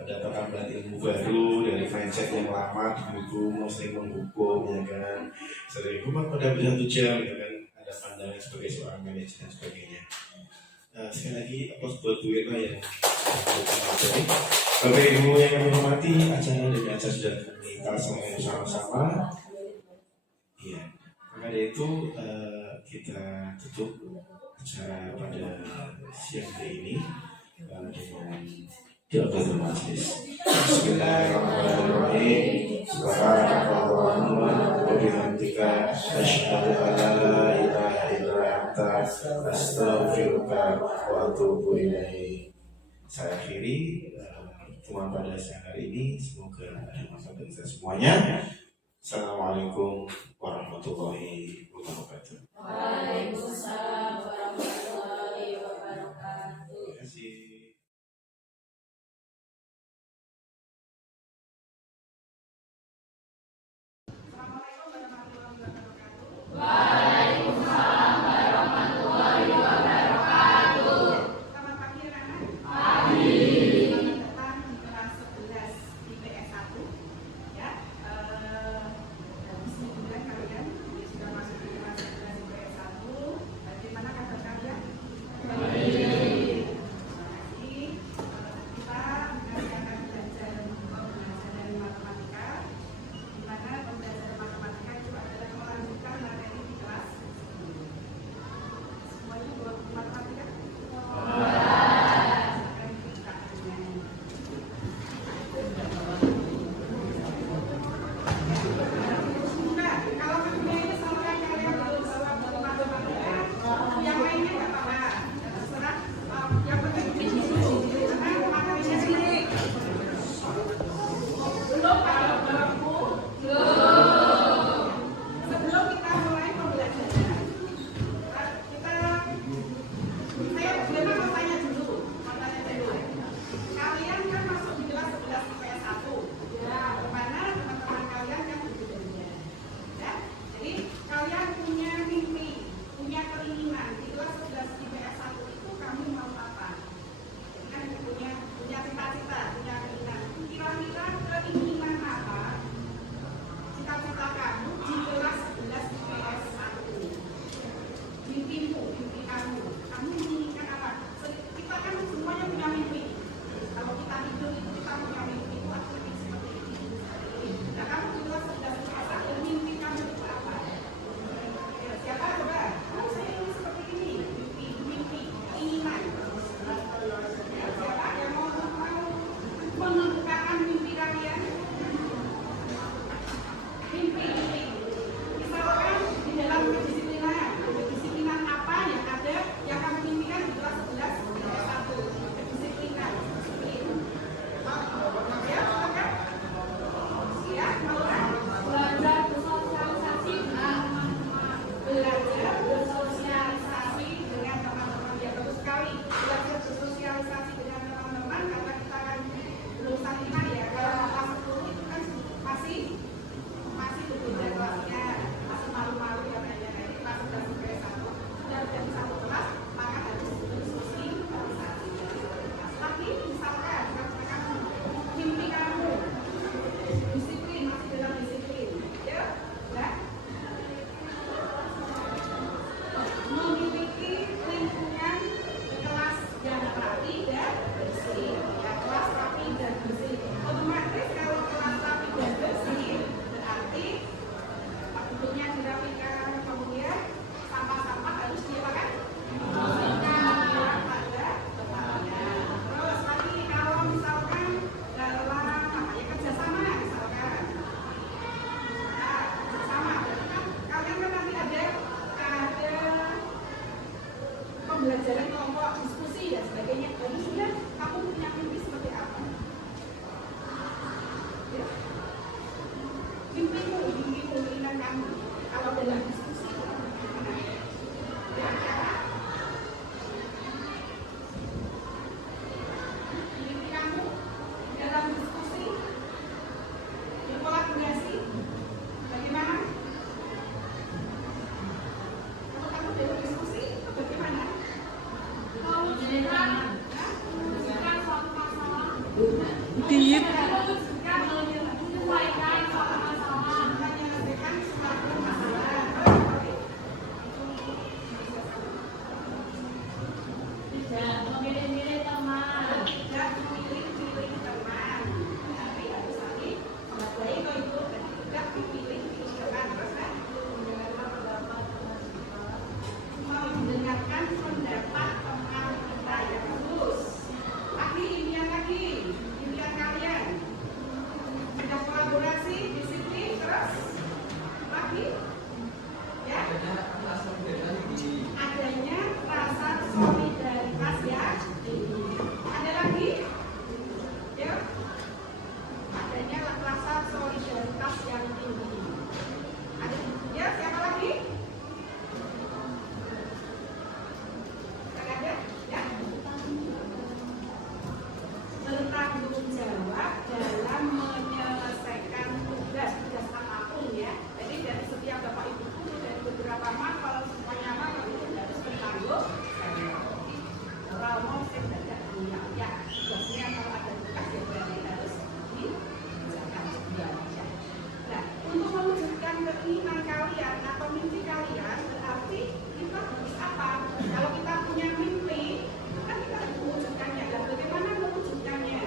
Dapat tambahan ilmu baru dari mindset yang lama dihukum, muslim menghukum, ya kan. Sering hukuman pada satu jam, ya kan. Ada pandangan sebagai seorang manajer dan sebagainya. Sekali lagi aplaus buat Bu Irna yang jadi. Bapak Ibu yang kami hormati, acara dari acara sudah kita semuanya bersama-sama. Iya, maka dari itu kita tutup acara pada siang hari ini dengan doa majlis. Bismillahirrahmanirrahim. Subhanallahumma wa bihamdika asyhadu an la ilaha illa anta astaghfiruka wa atubu ilaik. Saya akhiri pertemuan pada siang hari ini. Semoga ada manfaat bagi kita semuanya. Assalamualaikum warahmatullahi wabarakatuh. Waalaikumsalam warahmatullahi wabarakatuh. Terima kasih. Waalaikumsalam warahmatullahi wabarakatuh. Selamat pagi anak-anak. Pagi. Selamat datang di kelas 11 IPS 1. Ya, bismillah kalian sudah masuk di kelas 11 IPS 1. Bagaimana kabar kalian? dalam diskusi. Ini kamu dalam diskusi, berkolaborasi, bagaimana? Kalau kamu dalam diskusi, bagaimana? Mewujudkan suatu masalah. Diet. Mewujudkan, menyelesaikan suatu masalah, menyelesaikan suatu masalah. Tidak memilih-milih teman. Tidak memilih-milih teman, tapi harus saling menghargai kalau itu dan tidak memilih teman. Terus kan? Mendengarkan pendapat teman kita yang bagus. Lagi impian kalian sudah kolaborasi, disiplin, terus lagi ya adanya rasa solidaritas ya. Ada lagi ya adanya rasa solidaritas yang tinggi. Ada ya siapa lagi? Ada ya bertanggung jawab dalam menyelesaikan tugas apapun ya. Jadi dari setiap bapak ibu guru dari beberapa kalau semuanya itu harus bertanggung jawab. Kalau mau saya tidak punya ya tugasnya kalau ada tugas ya berarti harus dikerjakan semuanya. Nah untuk mewujudkan keinginan kalian atau mimpi kalian berarti kita harus apa? Kalau kita punya mimpi kan kita harus mewujudkannya. Dan bagaimana mewujudkannya?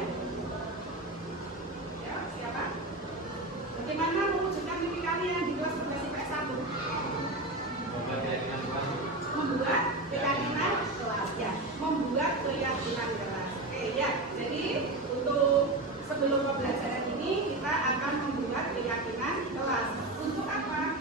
Ya, siapa? Bagaimana mewujudkan mimpi kalian di kelas 11 IPS 1? Membuat keyakinan kelas ya. Membuat keyakinan kelas. Oke ya. Jadi untuk sebelum pembelajaran ini kita akan membuat keyakinan kelas. Untuk apa?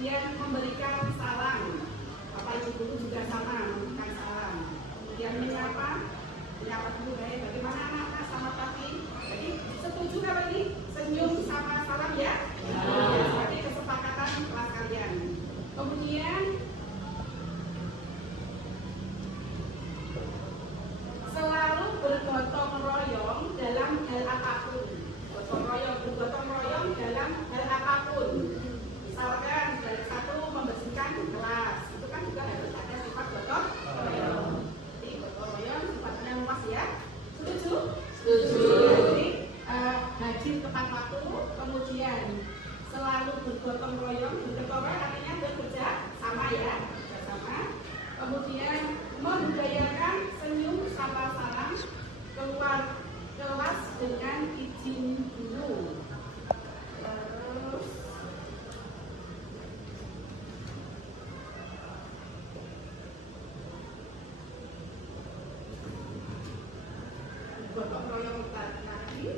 kemudian memberikan salam. Bapak Ibu guru juga sama, memberikan salam. Kemudian menyapa dulu, bagaimana anak-anak, selamat pagi. Jadi setuju apa ini? Senyum sama salam ya? Jadi kesepakatan kelas kalian. Kemudian selalu bergotong royong dalam hal apapun. Bergotong royong dalam hal apapun. Misalkan dari satu membersihkan kelas, itu kan juga harus ada sifat gotong royong. Jadi gotong royong sifatnya luas ya. Setuju? Setuju. Jadi hadir tepat waktu, kemudian selalu bergotong royong. Bergotong royong artinya bekerja sama ya, bersama. Kemudian membudayakan senyum sapa salam, keluar kelas dengan izin dulu. Terus gotong royong tadi.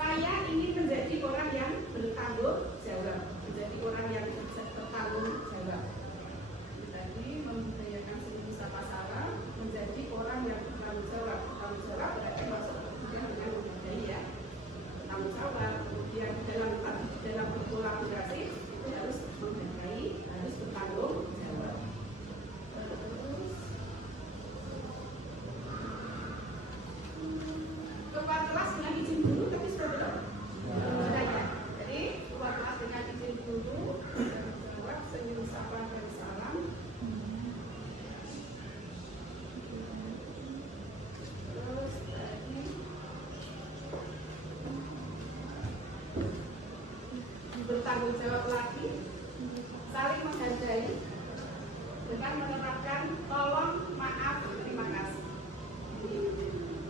Saya ingin menjadi orang yang bertanggung jawab, menjadi orang yang bertanggung jawab. Tadi membudayakan senyum sapa salam, menjadi orang yang bertanggung jawab. Bertanggung jawab berarti masuk kemudian dengan menghargai ya. Bertanggung jawab, kemudian dalam berkolaborasi itu harus menghargai, harus bertanggung jawab. Keluar kelas dengan izin dulu, tapi sudah belum? Sudah ya. Jadi keluar kelas dengan izin dulu, jawab, senyum sapa dan salam. Terus tadi bertanggung jawab lagi, saling menghargai dengan menerapkan tolong, maaf, terima kasih.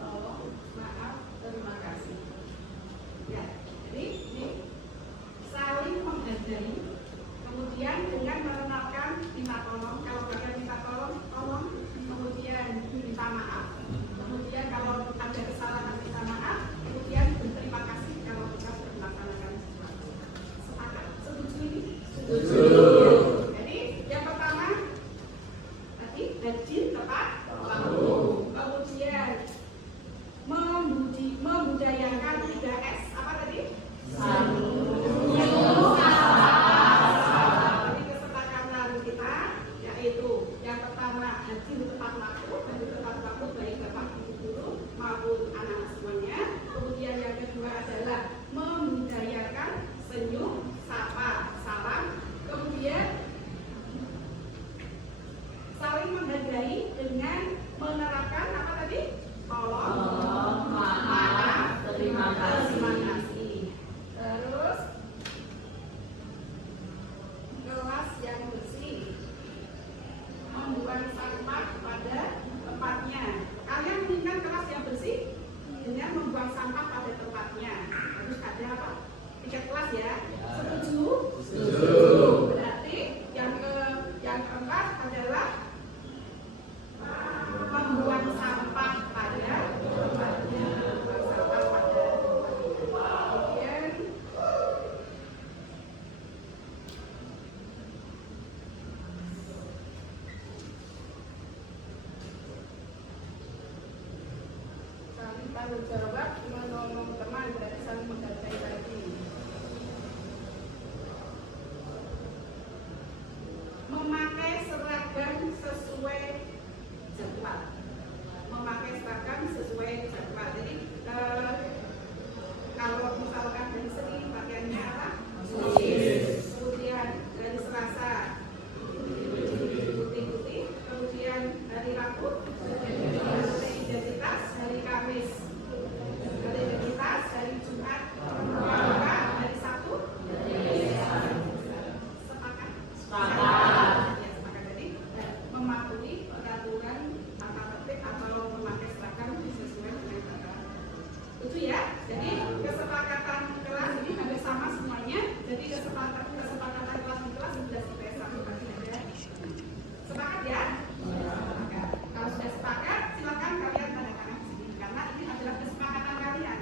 Tolong, maaf, terima kasih. Ya, jadi ini saling menghargai, kemudian dengan menerapkan minta tolong. Kalau kalian minta tolong, tolong, kemudian minta maaf. Kemudian kalau ada kesalahan minta maaf, kemudian berterima kasih kalau kita sudah melaksanakan sesuatu. Sepakat? Setuju ini? Setuju. Jadi yang pertama tadi hadir tepat waktu. Kemudian membudayakan 3S. Apa tadi? Jadi kesepakatan kita yaitu yang pertama hadir tepat waktu. Hadir tepat waktu baik bapak ibu guru maupun anak semuanya. Kemudian yang kedua adalah membudayakan senyum, sapa, salam. Kemudian saling menghargai dengan menerapkan apa tadi? Tolong, maaf, terima kasih. Terus kelas yang bersih, membuang sampah pada tempatnya. Kalian mengingat kelas yang bersih dengan membuang sampah pada tempatnya. Harus ada apa? Tiket kelas ya. Setuju? Setuju. Berarti yang keempat adalah membuang sampah pada tempatnya. Membuang sampah pada tempatnya. Kemudian saling tanggung jawab, menolong teman, berarti saling menghargai lagi. Memakai seragam sesuai jadwal. Memakai seragam sesuai jadwal. Jadi kalau misalkan dari Senin pakaiannya apa? Kemudian dari Selasa putih-putih. Kemudian hari Rabu hari identitas, hari Kamis hari identitas, hari Jumat hari Sabtu. Sepakat? Sepakat. Ya, sepakat. Jadi mematuhi peraturan tata tertib atau memakai seragam sesuai dengan tata. Itu ya. Jadi kesepakatan kelas ini hampir sama semuanya. Jadi kesepakatan kelas di kelas sudah IPS 1 pasti ada. Sepakat ya? Sepakat. Kalau sudah sepakat, silakan kalian tanda tangan di sini karena ini adalah kesepakatan kalian.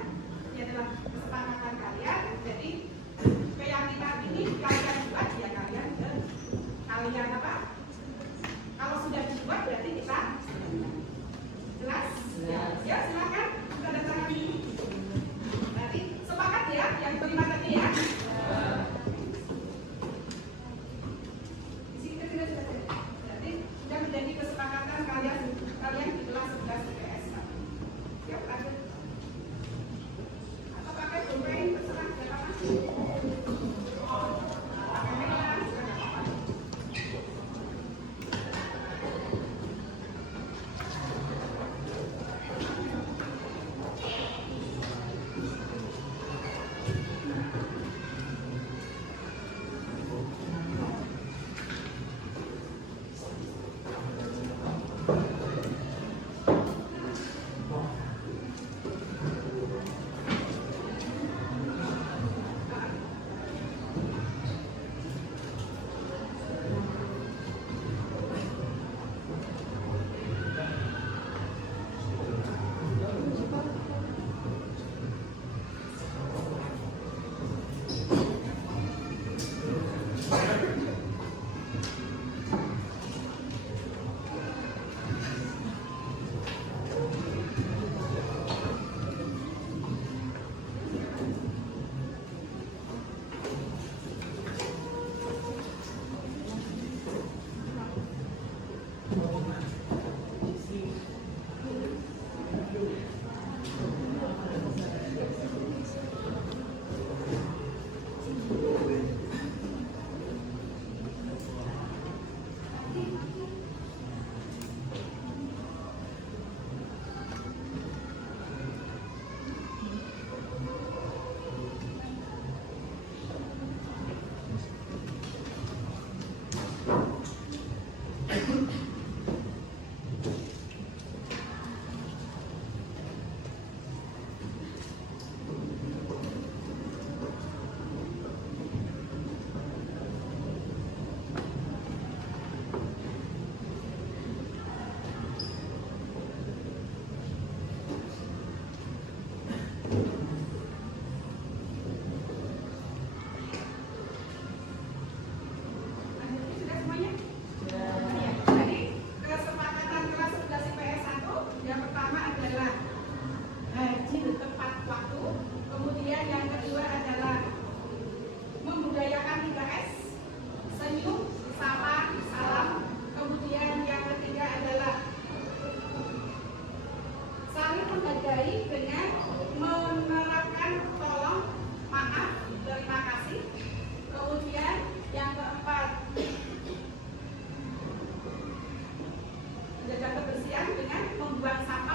membuang sampah